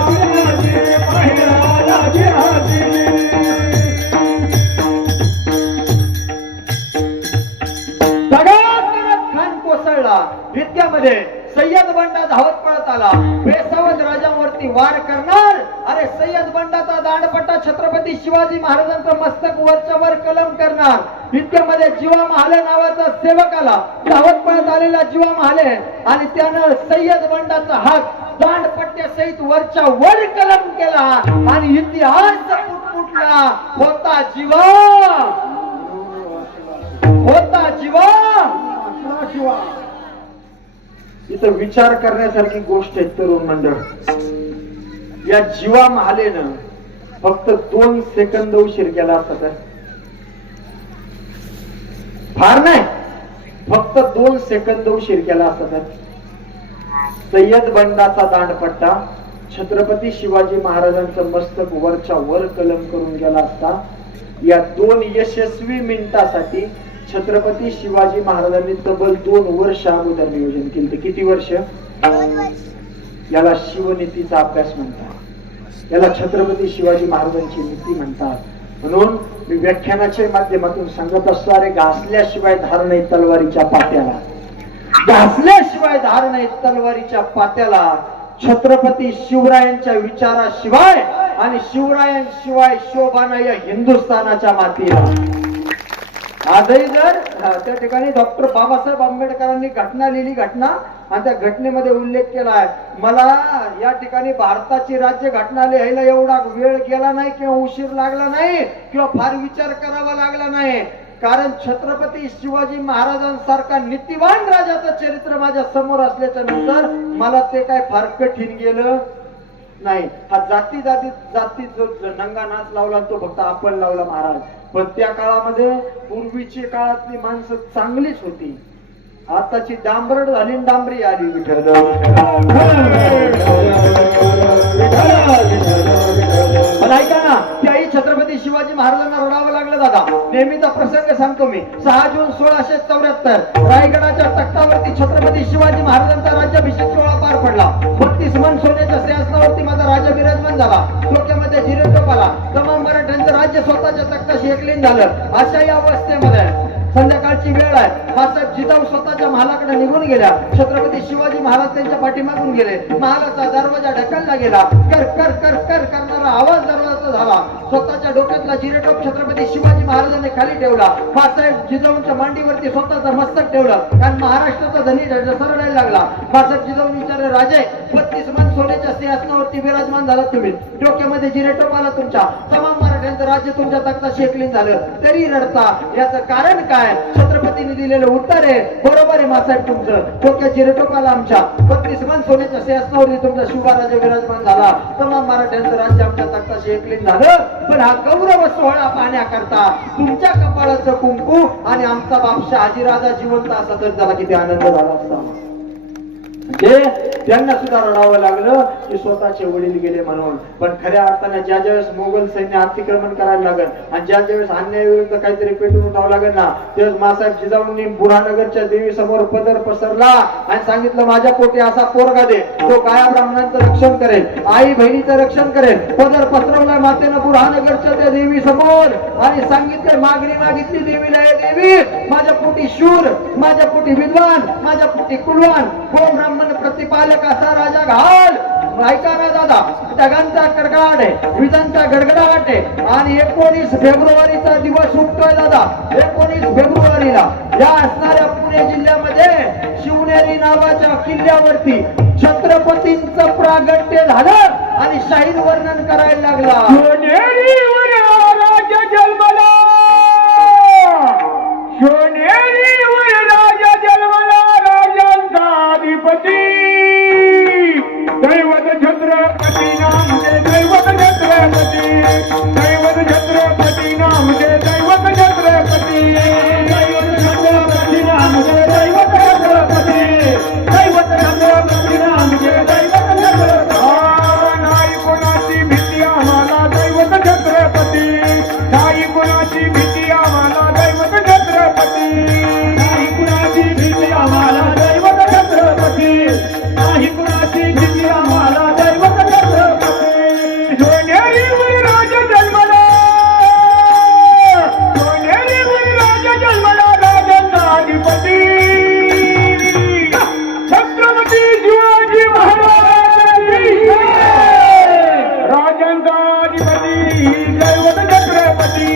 खान कोसळला. इतक्यामध्ये सय्यद बंडा धावत पळत आला. बेसावध राजांवरती वार करणार. अरे सय्यद बंडाचा दांडपट्टा छत्रपती शिवाजी महाराजांचं मस्तक वरच्या वर कलम करणार. इतक्यामध्ये जीवा महाले नावाचा सेवक आला. धावत पळत आलेला जीवा महाले आणि त्यानं सय्यद बंडाचा हात दांडपट्ट्या सहित वरच्या वर कलम केला आणि इतिहास फुटला. होता जीवा, होता जीवा. इथं विचार करण्यासारखी गोष्ट आहे तरुण मंडळ. या जीवा महालेनं फक्त 2 सेकंद उशीर केला असता तर फार नाही, फक्त 2 सेकंद उशीर केला असता तर सय्यद बंडाचा दांडपट्टा छत्रपती शिवाजी महाराजांचं मस्तक वरच्या वर कलम करून गेला असता. या 2 यशस्वी मिनिटासाठी छत्रपती शिवाजी महाराजांनी तब्बल 2 वर्ष अगोदर नियोजन केले. किती वर्ष? याला शिवनीतीचा अभ्यास म्हणतात, याला छत्रपती शिवाजी महाराजांची नीती म्हणतात. म्हणून मी व्याख्यानाच्या माध्यमातून सांगत असतो, अरे घासल्याशिवाय धार नाही तलवारीच्या पात्याला, घासल्याशिवाय धार नाही तलवारीच्या पात्याला. छत्रपती शिवरायांच्या विचाराशिवाय आणि शिवरायांशिवाय शोभा नाही या हिंदुस्थानाच्या मातीला. आजही जर त्या ठिकाणी डॉक्टर बाबासाहेब आंबेडकरांनी घटना लिहिली, घटना, आणि त्या घटनेमध्ये उल्लेख केला आहे, मला या ठिकाणी भारताची राज्य घटना लिहायला एवढा वेळ गेला नाही किंवा उशीर लागला नाही किंवा फार विचार करावा लागला नाही, कारण छत्रपती शिवाजी महाराजांसारखा नीतिवान राजाचं चरित्र माझ्या समोर असल्याच्या नंतर मला ते काय फार कठीण गेलं नाही. हा जाती जो नंगा नाच लावला तो फक्त आपण लावला महाराज. पण त्या काळामध्ये पूर्वीची काळातली माणसं चांगलीच होती. आताची डांबरट झाली, डांबरी आली. विठ्ठल पण ऐका ना, त्याही छत्रपती शिवाजी महाराजांना रडावं लागलं दादा. नेहमीचा प्रसंग सांगतो मी. 6 जून 1674 रायगडाच्या तख्तावरती छत्रपती शिवाजी महाराजांचा राज्याभिषेक सोहळा पार पडला. 32 मन सोन्याच्या सिंहासनावरती माझा राजा विराजमान झाला. डोक्यामध्ये जिरेटोप आला. तमाम मराठ्यांचं राज्य स्वतःच्या तख्ताशी एकलीन झालं. अशा या अवस्थेमध्ये संध्याकाळची वेळ आहे. बाळासाहेब जिजाऊ स्वतःच्या महालाकडे निघून गेल्या. छत्रपती शिवाजी महाराज त्यांच्या पाठीमागून गेले. महालाचा दरवाजा ढकलला गेला. कर कर कर कर करणारा आवाज दरवाजाचा झाला. स्वतःच्या डोक्यातला जिरेटोप छत्रपती शिवाजी महाराजांनी खाली ठेवला. बाळासाहेब जिजाऊंच्या मांडीवरती स्वतःचं मस्तक ठेवलं आणि महाराष्ट्राचा धनी सरळायला लागला. बाळासाहेब जिजाऊन विचारले, राजे 32 मन सोन्याच्या सिंहासनावरती विराजमान झाला तुम्ही, डोक्यामध्ये जिरेटोप आला तुमच्या, तमाम मराठ्यांचं राज्य तुमच्या तख्ताशी एकलीन झालं, तरी रडता, याचं कारण काय? छत्रपतींनी दिलेलं उत्तर आहे, बरोबर आहे मासाहेब, तुमचं डोक्यात जिरेटोप आला आमच्या, 32 मन सोन्याच्या सिंहासनावरती तुमचा शिवबा राजा विराजमान झाला, तमाम मराठ्यांचं राज्य आमच्या तख्ताशी एकलीन झालं. पण हा गौरव सोहळा पाहण्याकरता तुमच्या कपाळाचं कुंकू आणि आमचा बाप शहाजीराजा जिवंत असा तर त्याला किती आनंद झाला असता. त्यांना सुद्धा रडावं लागलं की स्वतःचे वडील गेले म्हणून. पण खऱ्या अर्थाने ज्या ज्यावेळेस मोगल सैन्य अतिक्रमण करायला लागल आणि ज्या ज्यावेळेस अन्यायाविरुद्ध काहीतरी पेटून उठावं लागेल ना, त्यावेळेस मासाहेब जिजाऊंनी बुढानगरच्या देवी समोर पदर पसरला आणि सांगितलं, माझ्या पोटी असा पोरगा दे, तो गाया ब्राह्मणांचं रक्षण करेल, आई बहिणीचं रक्षण करेल. पदर पसरवला मातेनं बुढानगरच्या त्या देवी समोर आणि सांगितलं, मागणी मागितली देवीला, हे देवी, माझ्या पोटी शूर, माझ्या पोटी विद्वान, माझ्या पोटी कुलवान, हो ब्राह्मण प्रतिपालक असा राजा घाल. ऐका ना दादा, ढगांचा कडकडाट आहे, विजांचा गडगडाट आहे आणि 19 फेब्रुवारीचा दिवस उठतोय दादा. 19 फेब्रुवारीला या असणाऱ्या पुणे जिल्ह्यामध्ये शिवनेरी नावाच्या किल्ल्यावरती छत्रपतींचं प्रागट्य झालं आणि शाहीर वर्णन करायला लागला. शिवनेरीवर राजा जन्मला, शिवनेरीवर राजा जन्मला, राजांचा अधिपती, दैवत छत्रपती नामचे, दैवत छत्रपती, दैवत छत्रपती नामचे, दैवत छत्रपती, दैवत छत्रपती नामचे, दैवत छत्रपती, दैवत छत्रपती नामचे, दैवत छत्रपती. नाही कोणाची भीती आम्हाला दैवत छत्रपती, नाही कोणाची भीती आम्हाला दैवत छत्रपती, नाही कुणाची भीती आम्हाला दैवत छत्रपती, नाही कुणाची भीती आम्हाला दैवत छत्रपती. सोनेरीवर राजा जन्मला, सोनेरीवर राजा जन्मला, राजांचा अधिपती छत्रपती शिवाजी महाराज, राजांचा अधिपती, दैवत छत्रपती,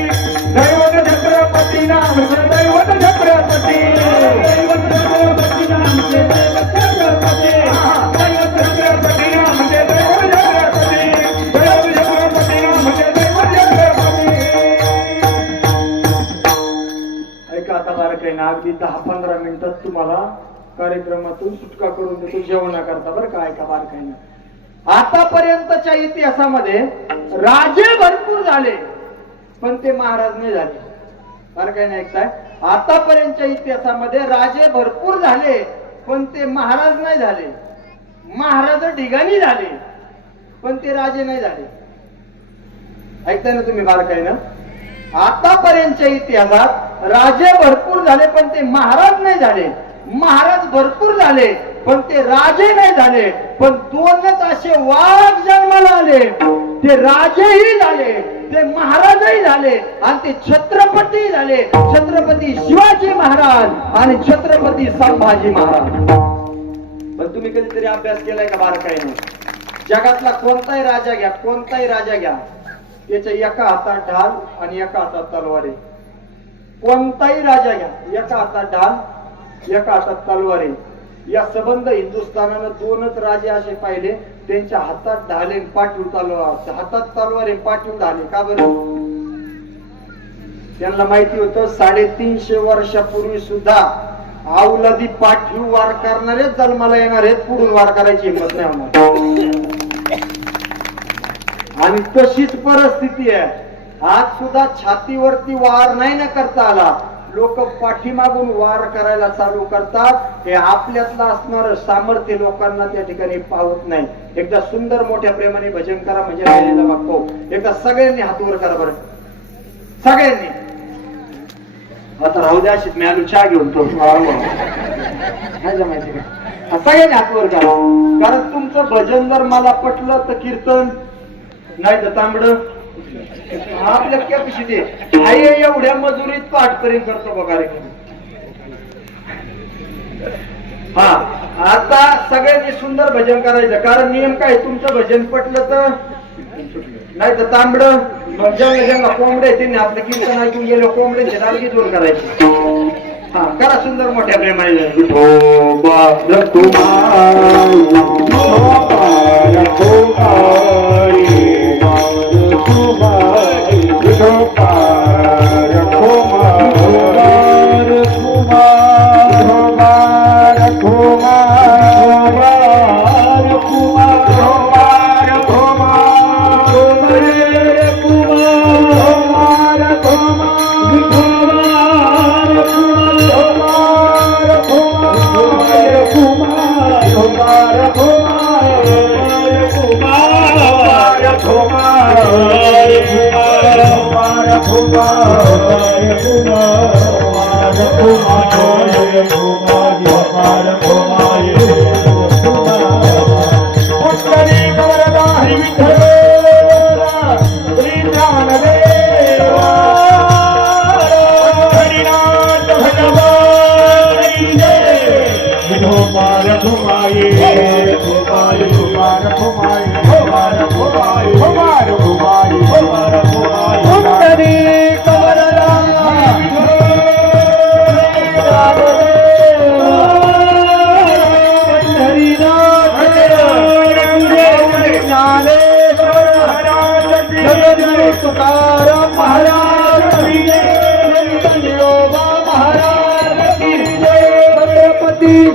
दैवत छत्रपती नामचे, दैवत छत्रपती, दैवत छत्रपती नामचे, दैवत छत्रपती, दैवत छत्रपती नामचे, दैवत छत्रपती, दैवत छत्रपती नामचे, दैवत छत्रपती. ऐका आता बारं काही ना, अगदी 10-15 मिनिटात तुम्हाला कार्यक्रमातून सुटका करून देतो जेवणा करता, बरं का. ऐका बारं काही ना, आतापर्यंतच्या इतिहासामध्ये राजे भरपूर झाले पण ते महाराज नाही झाले. बरं काही नाही ऐकताय, आतापर्यंतच्या इतिहासामध्ये राजे भरपूर झाले पण ते महाराज नाही झाले. महाराज ठिकाणी झाले पण ते राजे नाही झाले. ऐकताय ना तुम्ही बारं काही ना, आतापर्यंतच्या इतिहासात राजे भरपूर झाले पण ते महाराज नाही झाले, महाराज भरपूर झाले पण ते राजे नाही झाले. पण दोनच असे वाघ जन्माला आले, ते राजेही झाले, ते महाराजही झाले आणि ते छत्रपती झाले. छत्रपती शिवाजी महाराज आणि छत्रपती संभाजी महाराज. पण तुम्ही कधीतरी अभ्यास केलाय का बारकाईने? जगातला कोणताही राजा घ्या, कोणताही राजा घ्या, त्याच्या एका हातात ढाल आणि एका हातात तलवार आहे. कोणताही राजा घ्या, एका हातात ढाल एका हातात तलवार आहे. या संबंध हिंदुस्थानानं दोनच राजे असे पाहिले, त्यांच्या हातात ढाले पाठीव तलवार, हातात तलवार आहे पाठीव ढाले. का बरं? त्यांना माहिती होतं 350 वर्षापूर्वी सुद्धा औलादी पाठीव वार करणारेच जन्माला येणार आहेत, पुढून वार करायची हिंमत नाही होणार. आणि तशीच परिस्थिती आहे आज सुद्धा. छातीवरती वार नाही ना करता आला, लोक पाठीमागून वार करायला चालू करतात. हे आपल्यातलं असणार सामर्थ्य लोकांना त्या ठिकाणी पावत नाही. एकदा सुंदर मोठ्या प्रेमाने भजन करा म्हणजे राहिलेला बघतो. एकदा सगळ्यांनी हात वर करा बरं, सगळ्यांनी. आता राहू द्या अशीच मी आलो चहा घेऊन तो नाही जमायचं का? सगळ्यांनी हात वर करा. कारण तुमचं भजन जर मला पटलं तर कीर्तन, नाही तर तांबड. आपल्या कॅपॅसिटी आहे एवढ्या मजुरीत पाठ करीन करतो बघा रे. हा आता सगळ्यांनी सुंदर भजन करायचं. कारण नियम काय, तुमचं भजन पटलं तर, नाही तर तांबड. मग ज्यांना ज्यांना कोंबडे त्यांनी आपलं कीर्तन ऐकून गेलो, कोंबड्यांचे दालगी दूर करायची. हा करा सुंदर मोठ्या प्रेमाने.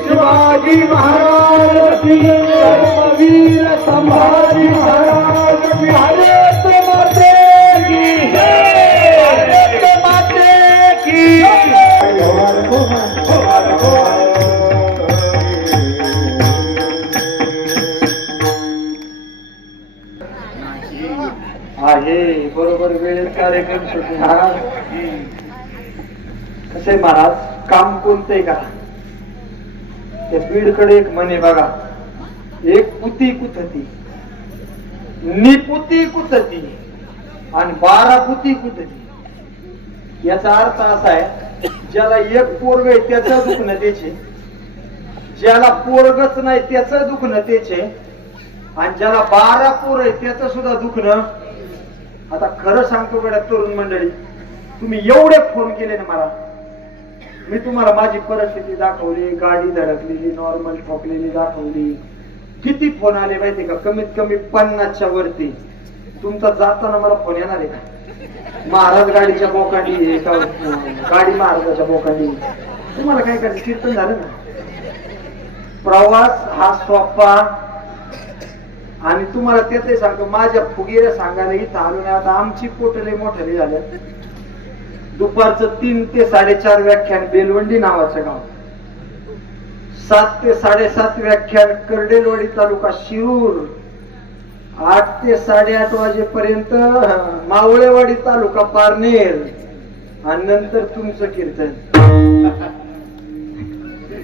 शिवाजी महाराज वीर संभाजी महाराज भारत माते की भारत माते की. आहे बरोबर वेळेत कार्यक्रम सुटणार. कसे महाराज काम कोणते करा. त्या बीडकडे एक म्हणे बघा, एक पुती कुथती, निपुती कुथती आणि 12 पुती कुथती. याचा अर्थ असा आहे, ज्याला एक पोरग आहे त्याचं दुखणं त्याचे, ज्याला पोरगच नाही त्याचं दुखणं त्याचे, आणि ज्याला 12 पोर आहे त्याचं सुद्धा दुखणं. आता खरं सांगतो गड्या तरुण मंडळी, तुम्ही एवढे फोन केले ना मला, मी तुम्हाला माझी परिस्थिती दाखवली, गाडी धडकलेली, नॉर्मल ठोकलेली दाखवली. किती फोन आले माहिती का? कमीत कमी 50च्या वरती. तुमचा जाताना मला फोन येणार आहे का? महाराज गाडीच्या बोकांडी का गाडी महाराजाच्या बोकांडी? तुम्हाला काय करायचं? कीर्तन झालं ना. प्रवास हा सोपा. आणि तुम्हाला ते सांगतो, माझ्या फुगीरे सांगायला इथं आलो नाही. आता आमची पोटले मोठले झाल्या. दुपारचं 3 ते 4.5 व्याख्यान बेलवंडी नावाचं गाव, 7 ते 7.5 व्याख्यान करडेलवाडी तालुका शिरूर, 8 ते 8:30 वाजेपर्यंत मावळेवाडी तालुका पारनेर, आणि नंतर तुमचं कीर्तन.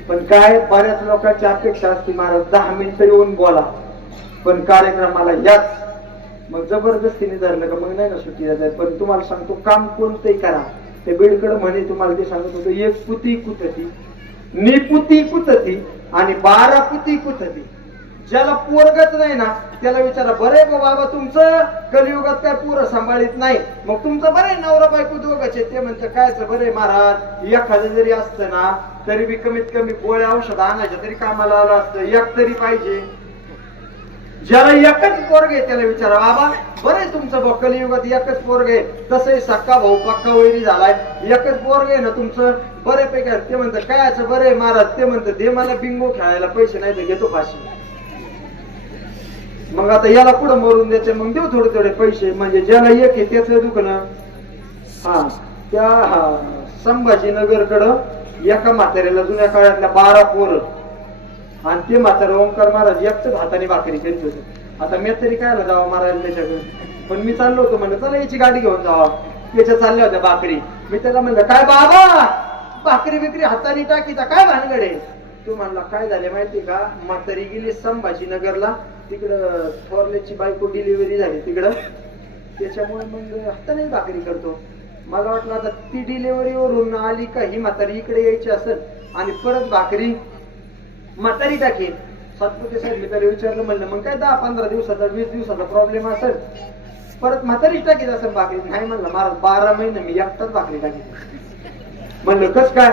पण काय बऱ्याच लोकांची अपेक्षा असते, महाराज 10 मिनिटं येऊन बोला, पण कार्यक्रमाला याच. मग जबरदस्तीने धरलं का मग नाही ना सुट्टी जात. पण तुम्हाला सांगतो, काम कोणतंही करा. ते बीडकडे म्हणे तुम्हाला ते सांगत होतो, एक पुती कुथती, निपुती कुथती आणि 12 पुती कुथती. ज्याला पोरगच नाही ना त्याला विचारा, बरे बाबा तुमचं कलियुगात काय पोरं सांभाळीत नाही, मग तुमचं बरे नवरा बायको दोघंच आहे. ते म्हणतं कायच बरे महाराज, एखादं जरी असतं ना तरी बी कमीत कमी गोळ्या औषध आणायच्या तरी कामाला आलं असतं, एक तरी पाहिजे. ज्याला एकच पोरग आहे त्याला विचारा, बाबा बरे तुमचं बा कलियुगात एकच पोरग आहे, तसंही सक्का भाऊ पक्का वैरी झालाय, एकच पोरग आहे ना तुमचं, बरे पैकी. ते म्हणतं कायच बरे महाराज, ते म्हणतं दे मला बिंगो खेळायला पैसे नाही तर घेतो फाशी. मग आता याला पुढे मरून द्यायचे, मग देऊ थोडे थोडे पैसे. म्हणजे ज्याला एक आहे त्याच दुखणं. हा त्या संभाजीनगरकडं एका म्हाताऱ्याला जुन्या काळातल्या 12 पोरं, आणि ते म्हातारे ओंकार महाराज एकच हाताने भाकरी करीत होते. आता मी तरी कायला जावं महाराज त्याच्याकडे, पण मी चाललो होतो म्हणलं चला याची गाडी घेऊन जावा. त्याच्या चालल्या होत्या भाकरी. मी त्याला म्हणलं काय बाबा भाकरी बिकरी हाताने टाकीचा काय भानगडे. तो म्हणला काय झाले माहिती का, म्हातारी गेली संभाजीनगरला, तिकडं थोरल्याची बायको डिलिव्हरी झाली तिकडं, त्याच्यामुळे मग हाताने भाकरी करतो. मला वाटलं आता ती डिलिव्हरी वरून आली का ही म्हातारी इकडे यायची असेल आणि परत भाकरी म्हातारी टाकेल. सातपुते साहेब मी त्याला विचारलं, म्हणलं मग काय 10-15 दिवसाचा 20 दिवसाचा प्रॉब्लेम असेल, परत म्हातारीच टाकीत असेल भाकरी. नाही म्हणलं महाराज 12 महिने मी एकटाच भाकरी टाकीत. म्हणलं कस काय,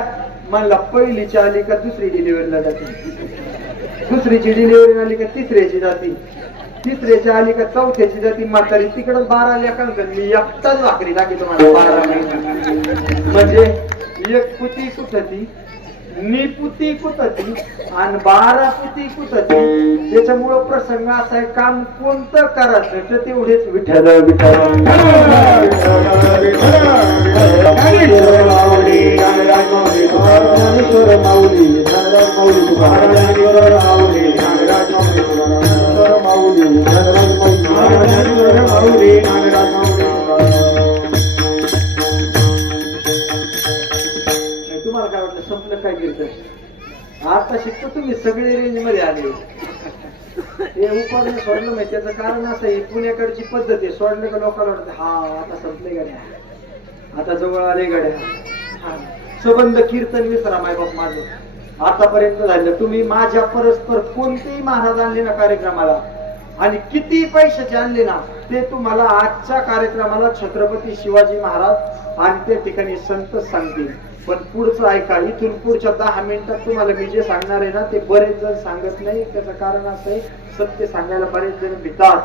म्हणलं पहिलीची आली का दुसरी डिलिव्हरीला जाते, दुसरीची डिलिव्हरी आली का तिसऱ्याची जाती, तिसऱ्याची आली का चौथ्याची जाती. म्हातारी तिकडं 12 लेखांकडे मी एकटाच भाकरी टाकी तुम्हाला 12 महिने. म्हणजे एक पुती कुठती निपुती कुठती आणि 12 पुती कुठती. त्याच्यामुळं प्रसंग असा आहे, काम कोणतं करायचं तर तेवढेच विठ्ठल विठ्ठल. तुम्हाला काय वाटलं संपलं काय कीर्तन. आता शिकतो तुम्ही सगळे रेंज मध्ये आले. हे उपाडणं सोडलं माहिती, त्याचं कारण असं आहे पुण्याकडची पद्धत आहे, सोडलं का लोकांना वाटतं हा आता संपले गड्या, आता जवळ आले गड्या. संबंध कीर्तन विसरा मायबाप माझं आतापर्यंत झालं. तुम्ही माझ्या परस्पर कोणतेही महाराज आणले ना कार्यक्रमाला आणि किती पैशाचे आणले ना, ते तुम्हाला आजच्या कार्यक्रमाला छत्रपती शिवाजी महाराज आणि त्या ठिकाणी संत सांगतील. पण पुढचं ऐका, इथून पुढच्या 10 मिनिटात तुम्हाला मी जे सांगणार आहे ना ते बरेच जण सांगत नाही. त्याचं कारण असं आहे, सत्य सांगायला बरेच जण भितात.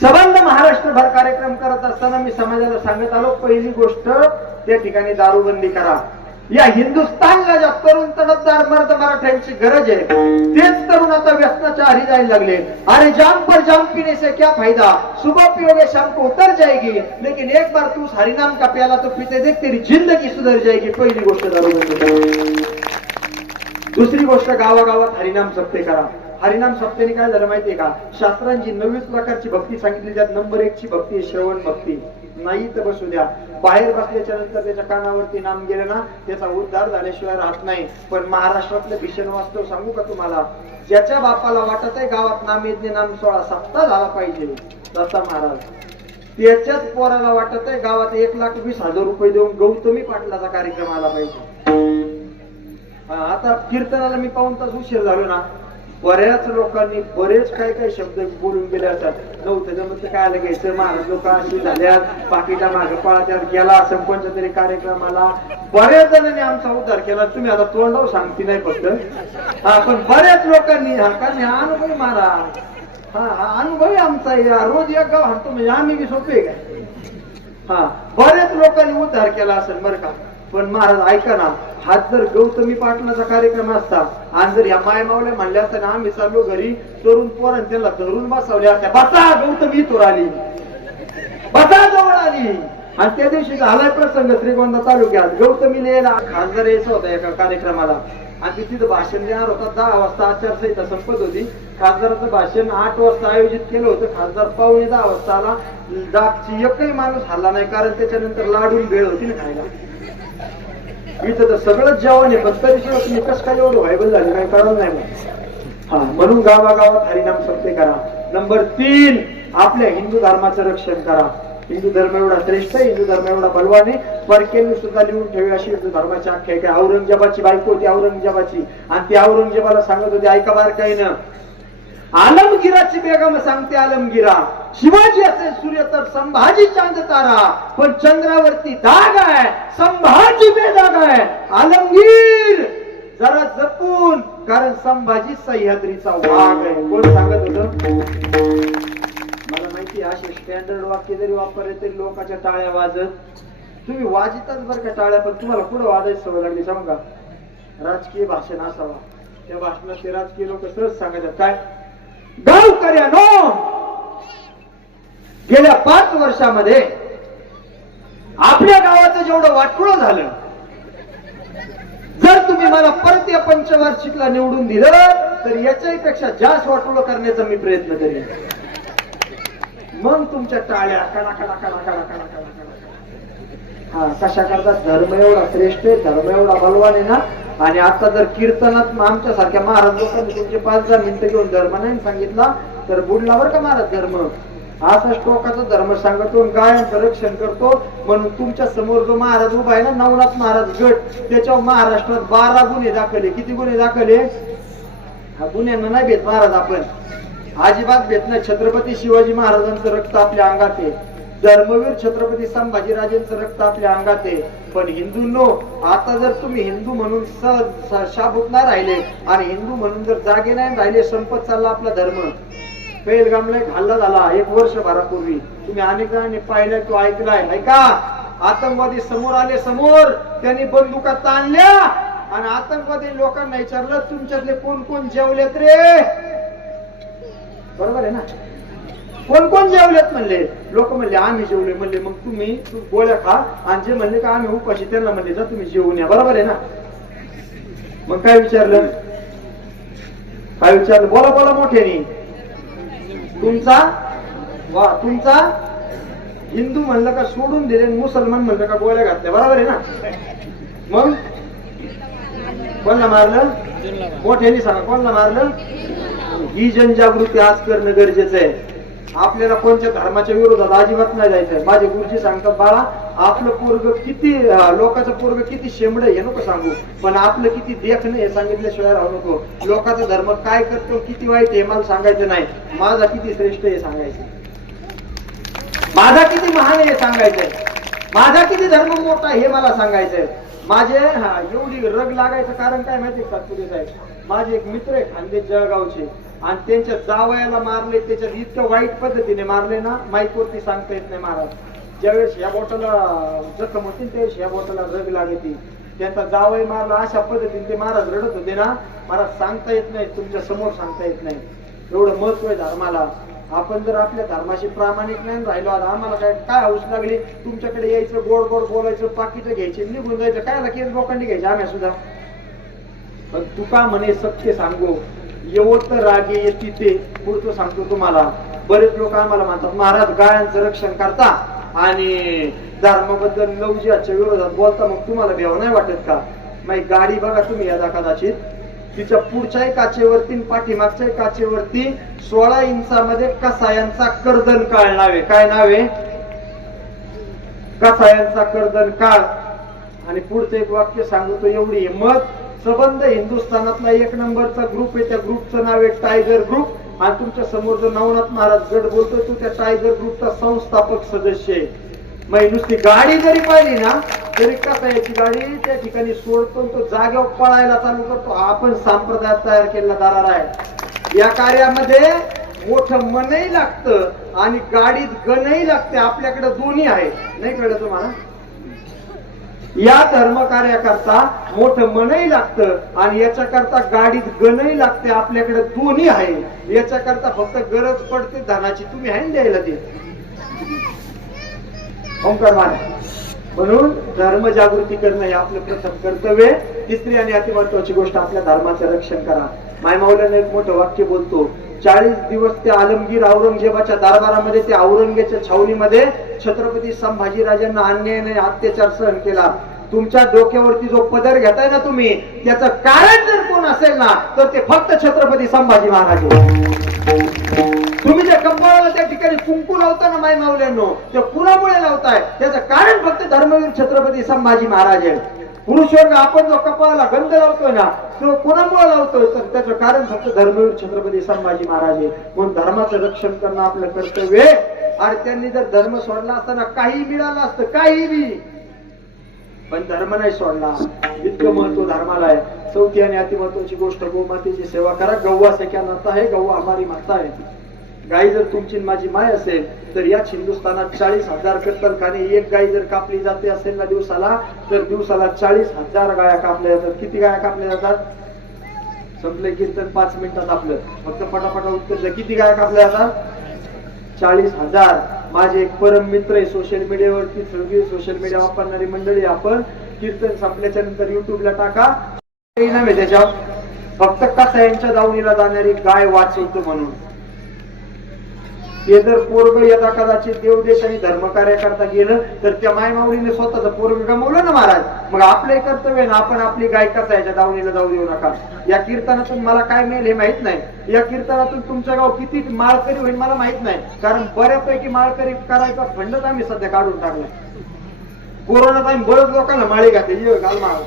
संबंध महाराष्ट्रभर कार्यक्रम करत असताना मी समाजाला सांगत आलो, पहिली गोष्ट त्या ठिकाणी दारूबंदी करा. या हिंदुस्थानला ज्या तरुण तडफदार मर्द मराठ्यांची गरज आहे, तेच तरुण आता व्यसनाच्या आहारी जायला लागले. अरे जाम पर जाम पीने से क्या फायदा, सुबह पियोगे शाम को उतर जाएगी, लेकिन एक बार तू हरिनाम का प्याला तो पीते देख तेरी जिंदगी सुधर जाएगी. पहिली गोष्ट दारूबंदी. दुसरी गोष्ट गावागावात हरिनाम सप्ते करा. हरिनाम सप्त्याने काय झालं माहितीये का, शास्त्रांची 9 प्रकारची भक्ती सांगितली. त्यात नंबर 1 ची भक्ती श्रवण भक्ती. नाही तर बसू द्या, बाहेर बसल्याच्या नंतर त्याच्या कानावरती नाम गेलं ना त्याचा उद्धार झाल्याशिवाय राहत नाही. पण महाराष्ट्रातलं भीषण वास्तव सांगू का तुम्हाला, ज्याच्या बापाला वाटत आहे गावात नामयज्ञ नाम सोहळा सप्ताह झाला पाहिजे दत्ता महाराज, त्याच्याच पोराला वाटत आहे गावात 1,20,000 रुपये देऊन गौतमी पाटलाचा कार्यक्रम आला पाहिजे. आता कीर्तनाला मी पाऊण तास उशीर झालो ना, बऱ्याच लोकांनी बरेच काय काय शब्द बोलून गेले असतात. नव्हतं जमत काय घ्यायचं, महाराज लोक अशी झाल्यात, पाकिटा मागे पळा गेला असं कोणत्या तरी कार्यक्रमाला. बऱ्याच जणांनी आमचा उद्धार केला. तुम्ही आता तोंडावर सांगती नाही फक्त, हा पण बऱ्याच लोकांनी कारण अनुभवी महाराज, हा अनुभवी आमचा रोज एक गाव हाणतो म्हणजे आम्ही बी सोपे काय. हा बऱ्याच लोकांनी उद्धार केला असेल बरं का. पण महाराज ऐका ना, हा जर गौतमी पाटलाचा कार्यक्रम असता आणि जर या माय मावल्या म्हणल्या असता ना, आम्ही चाललो घरी, तरुण पोरण त्यांना धरून बसवल्या असत्या, बसा गौतमी इथून आली, बसा जवळ आली. आणि त्या दिवशी झालाय प्रसंग श्रीगोंदा तालुक्यात, गौतमीला यायला खासदार यायचं होता एका कार्यक्रमाला आणि तिथं भाषण देणार होता. 10 वाजता आचारसंहिता संपत होती. खासदाराचं भाषण 8 वाजता आयोजित केलं होतं. खासदार 9:15 वाजता आला. जागची एकही माणूस हल्ला नाही, कारण त्याच्यानंतर लाडून भेळ होती ना खायला. इथं तर सगळंच जेवण आहे, पण तरी तुम्ही कसं काय एवढं व्हायबल झाले काही कळलं नाही. हा म्हणून गावागावात हरिनाम सप्ते करा. नंबर 3, आपल्या हिंदू धर्माचं रक्षण करा. हिंदू धर्म एवढा श्रेष्ठ, हिंदू धर्म एवढा बलवान आहे. परकेंनी सुद्धा लिहून ठेवली अशी हिंदू धर्माची आख्यायिका. औरंगजेबाची बायको होती औरंगजेबाची, आणि ती औरंगजेबाला सांगत होती, ऐका बारकाईनं, आलमगिराची बेगम सांगते आलमगिरा, शिवाजी असेल सूर्य तर संभाजी चांद तारा, पण चंद्रावरती दाग आहे, संभाजी बेदाग आहे. आलमगीर जरा जपून, कारण संभाजी सह्याद्रीचा वाघ आहे. कोण सांगत होत? मला माहिती असे स्टँडर्ड वाक्य जरी वापरले तरी लोकांच्या टाळ्या वाजत. तुम्ही वाजितात बरं का टाळ्या, पण तुम्हाला पुढे वाजायची सवय लागली. सांगा, राजकीय भाषण असावा, त्या भाषणात ते राजकीय लोक सहज सांगायचं काय, गावकऱ्यानो गेल्या 5 वर्षामध्ये आपल्या गावाचं जेवढं वाटोळं झालं, जर तुम्ही मला परत या पंचवार्षिकला निवडून दिलं तर याच्याही पेक्षा जास्त वाटोळं करण्याचा मी प्रयत्न करेन. मग तुमच्या टाळ्या कडा कडा कडा कडा कडा कडा कडा. हा, कशा करता? धर्म एवढा श्रेष्ठ आहे, धर्म एवढा बलवान आहे ना. आणि आता जर कीर्तनात आमच्या सारख्या महाराज लोकांनी तुमचे 5-10 मिनिटं घेऊन धर्म नाही सांगितला तर बुडला बरं का महाराज धर्म. असा टोकाचा धर्म सांगतो, गायांचं रक्षण करतो. म्हणून तुमच्या समोर जो महाराज उभा आहे ना, नवनाथ महाराज गट, त्याच्यावर महाराष्ट्रात 12 गुन्हे दाखले. किती गुन्हे दाखले? हा, गुन्ह्यांना नाही भेट महाराज आपण, अजिबात भेट नाही. छत्रपती शिवाजी महाराजांचं रक्त आपल्या अंगात आहे, धर्मवीर छत्रपती संभाजीराजेंचं रक्त आपल्या अंगात आहे. पण हिंदूंनो, आता जर तुम्ही हिंदू म्हणून शाबूत नाही राहिले आणि हिंदू म्हणून जर जागे नाही राहिले, संपत चालला आपला धर्म. पेलगामला एक हल्ला झाला 1 वर्षभरापूर्वी, तुम्ही अनेकांनी पाहिलं तो ऐकलाय. ऐका, आतंकवादी समोर आले, समोर त्यांनी बंदुका ताणल्या आणि आतंकवादी लोकांना विचारलं, तुमच्यातले कोण कोण जेवलेत रे? बरोबर आहे ना, कोण कोण जेवलेत म्हणले. लोक म्हणले आम्ही जेवले. म्हणले मग तुम्ही गोळ्या खा, आणि जे म्हणले का आम्ही उपाशी त्यांना म्हणले जा तुम्ही जेवून या. बरोबर आहे ना. मग काय विचारलं? काय विचारलं? बोला बोला मोठ्याने. तुमचा तुमचा हिंदू म्हणलं का सोडून दिले, मुसलमान म्हणलं का गोळ्या घातल्या. बरोबर आहे ना. मग कोणला मारलं? मोठ्याने सांगा, कोणला मारलं? ही जनजागृती आज करणं गरजेचं आहे. आपल्याला कोणत्या धर्माच्या विरोधात अजिबात नाही जायचं. माझे गुरुजी सांगतात, बाळा आपलं पोरग किती, लोकांचं पोरग किती शेंबड हे नको सांगू, पण आपलं किती देखणं हे सांगितल्याशिवाय राहू नको. लोकांचा धर्म काय करतो, किती वाईट हे मला सांगायचं नाही, माझा किती श्रेष्ठ हे सांगायचं, माझा किती महान हे सांगायचंय, माझा किती धर्म मोठा हे मला सांगायचंय. माझे एवढी रग लागायचं कारण काय माहिती का तुझे साहेब? माझे एक मित्र आहे खानदेश जळगावचे, आणि त्यांच्या जावयाला मारले. त्याच्यात इतक्या वाईट पद्धतीने मारले ना, माईकवरती सांगता येत नाही महाराज. ज्यावेळेस या बोटाला जखम होती त्यावेळेस या बोटाला रग लागती. त्यांचा जावय मारला अशा पद्धतीने ते महाराज रडत होते ना, महाराज सांगता येत नाही, तुमच्या समोर सांगता येत नाही. एवढं महत्व आहे धर्माला. आपण जर आपल्या धर्माशी प्रामाणिक नाही राहिलो, आता आम्हाला काय हौस लागली तुमच्याकडे यायचं, गोड गोड बोलायचं, पाकिटं घ्यायचे, निघून जायचं, काय केस लोकांनी घ्यायचे आम्ही सुद्धा. पण तुका म्हणे सत्य सांगू, एवढं रागे येते ते पुढचं सांगतो तुम्हाला. बरेच लोक आम्हाला म्हणतात महाराज गायांचं रक्षण करता आणि धर्माबद्दल लवजियाच्या विरोधात बोलता, मग तुम्हाला भेव नाही वाटत का? मग गाडी बघा तुम्ही या कदाचित, तिच्या पुढच्याही काचेवरती पाठीमागच्याही काचेवरती 16 इंचामध्ये कसायांचा कर्दन काळ नावे. काय नावे? कसायांचा कर्दन काळ. आणि पुढचं एक वाक्य सांगतो, एवढी हिंमत. सबंध हिंदुस्थानातला 1 नंबरचा ग्रुप आहे, त्या ग्रुपचं नाव आहे टायगर ग्रुप. आणि तुमच्या समोर जो नवनाथ महाराज गट बोलतोय तो त्या टायगर ग्रुपचा संस्थापक सदस्य आहे. मग नुसती गाडी जरी पाहिली ना तरी कसा याची गाडी त्या ठिकाणी सोडतो, तो जागेवर पळायला चालू करतो. आपण संप्रदायात तयार केलेला दरार आहे. या कार्यामध्ये मोठं मनही लागतं आणि गाडीत गणही लागते. आपल्याकडे दोन्ही आहे, नाही कळलं तुम्हाला? या धर्म कार्याकरता मोठं मनही लागतं आणि याच्याकरता गाडीत गणही लागते. आपल्याकडे दोन्ही आहे. याच्याकरता फक्त गरज पडते धनाची. तुम्ही आहे द्यायला ते ओंकार मारा. म्हणून धर्म जागृती करणं हे आपलं प्रथम कर्तव्य. तिसरी आणि अति महत्वाची गोष्ट, आपल्या धर्माचं रक्षण करा. मायमाऊल्याने एक मोठं वाक्य बोलतो, 40 दिवस ते आलमगीर औरंगजेबाच्या दरबारामध्ये, त्या औरंगजेबाच्या छावणीमध्ये छत्रपती संभाजीराजांना अन्यायाने अत्याचार सहन केला. तुमच्या डोक्यावरती जो पदर घेताय ना तुम्ही, त्याचं कारण जर कोण असेल ना तर ते फक्त छत्रपती संभाजी महाराज. तुम्ही जे कंपाळाला त्या ठिकाणी कुंकू लावता ना माय माऊल्यांनो, ते कुणामुळे लावताय? त्याचं कारण फक्त धर्मवीर छत्रपती संभाजी महाराज आहे. पुरुष वर्ग आपण जो कपाळाला गंध लावतोय ना तो कोणामुळे लावतोय तर त्याचं कारण फक्त धर्मवीर छत्रपती संभाजी महाराज आहे. म्हणून धर्माचं रक्षण करणं आपलं कर्तव्य आहे. आणि त्यांनी जर धर्म सोडला असताना काही मिळालं असतं काही बी, पण धर्म नाही सोडला. इतकं महत्व धर्माला आहे. चौथी आणि अति महत्वाची गोष्ट गोमातेची सेवा करा. गौवा से क्या नाता है, गौवा हमारी माता आहे. गाई जर तुमची माझी माय असेल तर याच हिंदुस्थानात 40,000 कत्तलखाने, एक गाई जर कापली जाते असेल ना दिवसाला तर दिवसाला 40,000 गाया कापल्या जातात. किती गाया कापल्या जातात? संपले कीर्तन 5 मिनिटात आपलं फक्त पटापटा उत्तर द्या. किती गाया कापल्या जातात? 40,000. माझे एक परम मित्र आहे सोशल मीडियावरती, सगळी सोशल मीडिया वापरणारी मंडळी, आपण कीर्तन संपल्याच्या नंतर युट्यूबला टाका, इनाम आहे त्याच्यावर. फक्त कसायांच्या दावणीला जाणारी गाय वाचवतो म्हणून. हे जर पोरग यदा कदाचित देवदेश आणि धर्मकार्य करता गेलं तर त्या मायमाऊलीने स्वतःच पोरग गमावलं ना महाराज. मग आपले कर्तव्य ना आपण आपली गाय कसायच्या दावणीला जाऊ देऊ नका. या कीर्तनातून मला काय मिळेल हे माहित नाही. या कीर्तनातून तुमचं गाव किती माळकरी होईल मला माहित नाही. कारण बऱ्यापैकी माळकरी करायचा फंडच आम्ही सध्या काढून टाकला. कोरोनात आम्ही बरेच लोकांना माळी घातली. ये घालमाळ,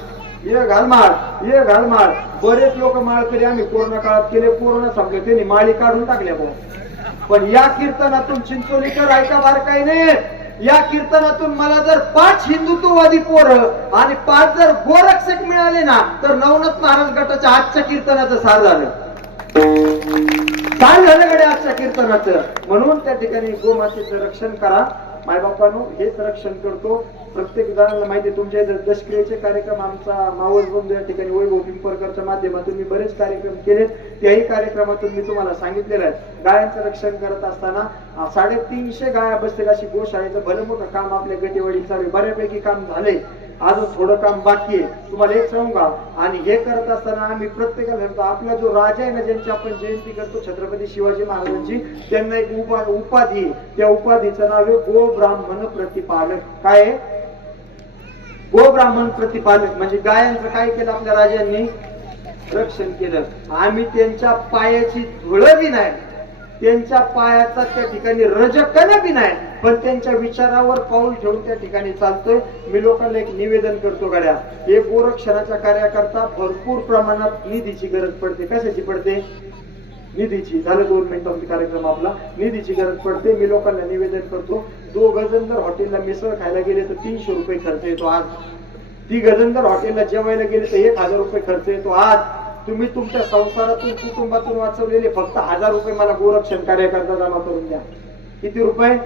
ये घालमाळ, ये घालमाळ. बरेच लोक माळकरी आम्ही कोरोना काळात केले. कोरोना संपले त्यांनी माळी काढून टाकल्या. पण या कीर्तनातून चिंचोलीकर ऐका बारकाईने, या कीर्तनातून मला जर 5 हिंदुत्ववादी पोरं आणि 5 जर गोरक्षक मिळाले ना तर नवनाथ महाराज गटाच्या आजच्या कीर्तनाचं सार झालं. काय झालं कडे आजच्या कीर्तनाचं. म्हणून त्या ठिकाणी गोमातेचं रक्षण करा. मायबापांनो हेच रक्षण करतो. प्रत्येक जणांना माहिती तुमच्या इथे दशक्रियेचे कार्यक्रम आमचा मावळ बंधू या ठिकाणी वैभव पिंपळकरच्या माध्यमातून मी बरेच कार्यक्रम केले. त्याही कार्यक्रमातून मी तुम्हाला सांगितलेलं आहे गायांचं रक्षण करत असताना 350 गाया बसतील अशी गोशाळेचं भलं मोठं काम आपल्या गटेवाडी चालू. बऱ्यापैकी काम झाले, अजून थोडं काम बाकी आहे. तुम्हाला एक सांगू का, आणि हे करत असताना आम्ही प्रत्येकाला सांगतो आपला जो राजा आहे ना ज्यांची आपण जयंती करतो छत्रपती शिवाजी महाराजांची, त्यांना एक उपाधी, त्या उपाधीचं नाव आहे गो ब्राह्मण प्रतिपालक. काय आहे? गो ब्राह्मण प्रतिपालक. म्हणजे गायांचं काय केलं आपल्या राजांनी? रक्षण केलं. आम्ही त्यांच्या पायाची धुळ बी नाही, त्यांच्या पायाचा त्या ठिकाणी रजकण बी नाही, पण त्यांच्या विचारावर पाऊल ठेवून त्या ठिकाणी चालतोय. मी लोकांना एक निवेदन करतो गड्या, हे गोरक्षणाच्या कार्याकरता भरपूर प्रमाणात निधीची गरज पडते. कशाची पडते? निधीची. झालं 2 मिनिटांचा कार्यक्रम आपला. निधीची गरज पडते. मी लोकांना निवेदन करतो, 2 जण जर हॉटेलला मिसळ खायला गेले तर 300 रुपये खर्च येतो आज. 3 जण जर हॉटेलला जेवायला गेले तर 1000 रुपये खर्च येतो आज. तुम्ही तुमच्या संसारातून कुटुंबातून वाचवलेले फक्त 1000 रुपये मला गोरक्षण कार्याकरता जमा करून द्या. किती रुपये?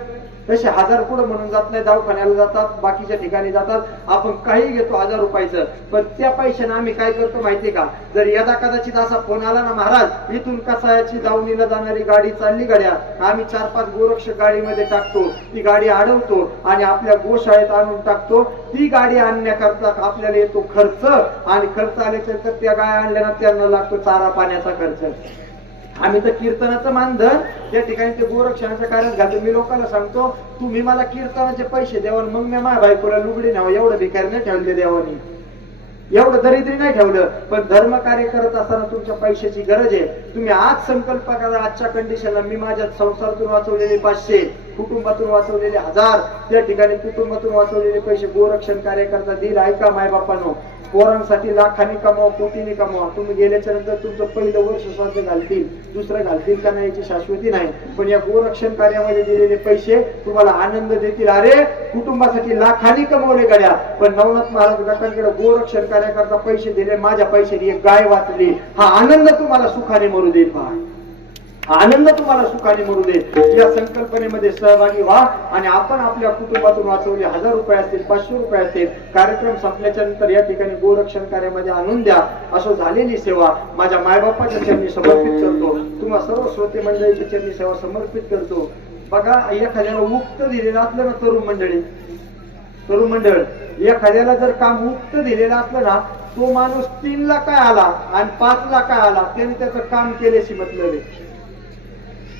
तसे 1000 पुढे म्हणून जात नाही. दवाखान्याला जातात, बाकीच्या ठिकाणी जातात, आपण काही घेतो 1000 रुपयाचं. पण त्या पैशाने आम्ही काय करतो माहितीये का? जर यदा कदाचित असा फोन आला ना महाराज इथून कसायाची दावणीला जाणारी गाडी चालली गड्या, आम्ही 4-5 गोरक्षक गाडीमध्ये टाकतो, ती गाडी अडवतो आणि आपल्या गोशाळेत आणून टाकतो. ती गाडी आणण्याकरता आपल्याला येतो खर्च, आणि खर्च आल्याच्या नंतर त्या गाय आणल्यानं त्यांना लागतो चारा पाण्याचा खर्च. आम्ही तर कीर्तनाचं मानधन त्या ठिकाणी ते गोरक्षणाच्या कार्यात घालतो. मी लोकांना सांगतो तुम्ही मला कीर्तनाचे पैसे द्यावा, मग मी माझ्या बायकोला लुगडी न्यावं. एवढं भिकारी नाही ठेवले देवानी, एवढं दरिद्री नाही ठेवलं. पण धर्म कार्य करत असताना तुमच्या पैशाची गरज आहे. तुम्ही आज संकल्प करा, आजच्या कंडिशनला मी माझ्या संसारातून वाचवलेले 500, कुटुंबातून वाचवलेले 1000, त्या ठिकाणी कुटुंबातून वाचवलेले पैसे गोरक्षण कार्य करता देईल. ऐका मायबापांनो, पोरांसाठी लाखांनी कमावा, कोटींनी कमावा. तुम्ही गेल्याच्या नंतर तुमचं पहिलं वर्ष स्वार्थ घालतील, दुसरं घालतील का नाही याची शाश्वती नाही. पण या गोरक्षण कार्यामध्ये दिलेले पैसे तुम्हाला आनंद देतील. अरे कुटुंबासाठी लाखांनी कमवले गड्या, पण नवनाथ महाराज गटांकडे गोरक्षण कार्याकरता पैसे दिले. माझ्या पैशाने एक गाय वाचली. हा आनंद तुम्हाला सुखाने मरू देईल. पहा, आनंद तुम्हाला सुखाने मरू दे. या संकल्पनेमध्ये सहभागी व्हा आणि आपण आपल्या कुटुंबातून वाचवले 1000 रुपये असतील, 500 रुपये असतील, कार्यक्रम संपल्याच्या नंतर या ठिकाणी गोरक्षण कार्यामध्ये आणून द्या. असं झालेली सेवा माझ्या मायबापाच्या चरणी समर्पित करतो. तुम्हाला सर्व श्रोते मंडळीच्या चरणी सेवा समर्पित करतो. बघा, एखाद्याला उक्त दिलेलं असलं ना, तरुण मंडळ एखाद्याला जर काम उक्त दिलेलं असलं ना, तो माणूस 3 ला काय आला आणि 5 ला काय आला, त्याने त्याचं काम केल्याशी मतलब आहे.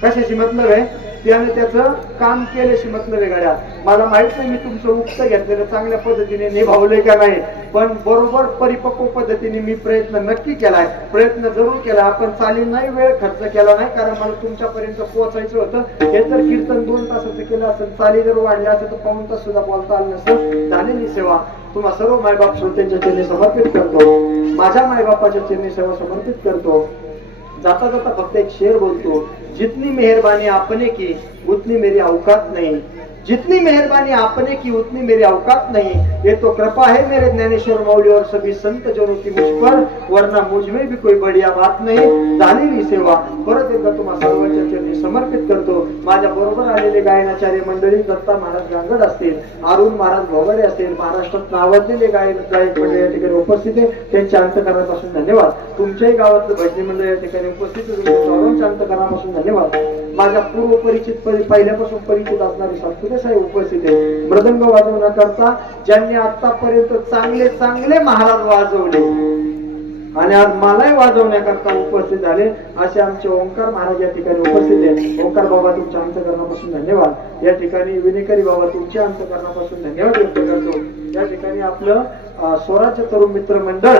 कशाशी मतलब आहे? त्याने त्याचं काम केल्याशी मतलब आहे गाड्या. मला माहित नाही मी तुमचं उक्त घेतलेलं चांगल्या पद्धतीने निभावलंय का नाही, पण बरोबर परिपक्व पद्धतीने मी प्रयत्न नक्की केलाय, प्रयत्न जरूर केला. आपण चालील नाही वेळ खर्च केला नाही, कारण मला तुमच्यापर्यंत पोहोचायचं होतं. हे तर कीर्तन 2 तासाचं केलं असेल, चाली जर वाढल्या असेल तर 1 तास सुद्धा बोलता आलं नसतं. झालेली सेवा तुम्हा सर्व मायबाप श्रोत्यांच्या चरणी समर्पित करतो. माझ्या मायबापाच्या चरणी सेवा समर्पित करतो. जाता जाता फक्त एक शेर बोलतो, जितनी मेहरबानी आपने की उतनी मेरी औकात नहीं, जितनी मेहरबानी आपने की उतनी मेरी औकात नहीं, ये तो कृपा है मेरे ज्ञानेश्वर मौली और सभी संत जनों की मुझ पर, वरना मुझ में भी कोई बढ़िया बात नहीं. झालेली सेवा परत एकदा तुम्हा सर्वांच्या चरणी समर्पित करतो. माझ्या बरोबर आलेले गायनाचार्य मंडळी दत्ता महाराज गांगड असतील, अरुण महाराज भोगडे असतील, महाराष्ट्रात नावाजलेले गायक मंडळी या ठिकाणी उपस्थित आहे, त्यांच्या अंतकरणापासून धन्यवाद. तुमच्याही गावातलं भजनी मंडळ या ठिकाणी उपस्थित आहे, तुमच्या सर्वांच्या अंतकरणापासून धन्यवाद. माझ्या पूर्व परिचित पहिल्यापासून परिचित असणारे सातपुते साहेब उपस्थित आहे. मृदंग वाजवण्याकरता ज्यांनी आतापर्यंत चांगले चांगले महाराज वाजवले आणि आज मलाही वाजवण्याकरता उपस्थित झाले असे आमचे ओंकार महाराज या ठिकाणी उपस्थित आहेत. ओंकार बाबा तुमच्या अंतकरणापासून धन्यवाद. या ठिकाणी विनेकरी बाबा तुमच्या अंतकरणापासून धन्यवाद व्यक्त करतो. या ठिकाणी आपलं स्वराज्य तरुण मित्र मंडळ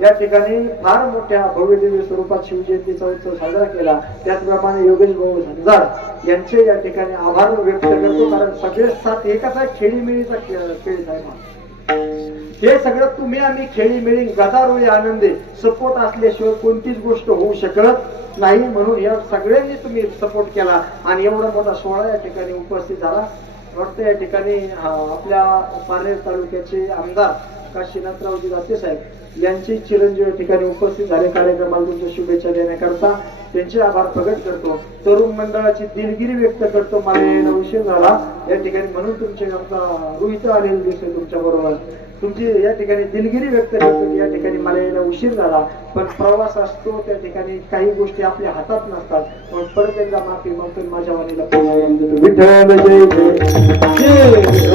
या ठिकाणी फार मोठ्या भव्य दिव्य स्वरूपात शिवजयंतीचा उत्सव साजरा केला. त्याचप्रमाणे योगेश भाऊ झंजार यांचे या ठिकाणी आभार व्यक्त करतो, कारण सगळे साथ एकाचा खेळीमेळीचा खेळ आहे. हे सगळं तुम्ही आम्ही खेळीमेळी गदारोळी आनंदी सपोर्ट असल्याशिवाय कोणतीच गोष्ट होऊ शकत नाही. म्हणून या सगळ्यांनी तुम्ही सपोर्ट केला आणि एवढा मोठा सोहळा या ठिकाणी उपस्थित झाला. वाटतं या ठिकाणी आपल्या पारनेर तालुक्याचे आमदार काशीनाथरावजी दाते साहेब यांचे चिरंजीव या ठिकाणी उपस्थित झाले. कार्यक्रमाला तुमच्या शुभेच्छा देण्याकरता त्यांचे आभार प्रकट करतो. तरुण मंडळाची दिलगिरी व्यक्त करतो. मला यायला उशीर झाला या ठिकाणी, म्हणून तुमचे आमचा रोहित आलेले दिसेल तुमच्या बरोबर. तुमची या ठिकाणी दिलगिरी व्यक्त करतो की या ठिकाणी मला यायला उशीर झाला, पण प्रवास असतो त्या ठिकाणी काही गोष्टी आपल्या हातात नसतात. पण परत एकदा माफी मागतो. माझ्या वाणीला विठ्ठल जय जय.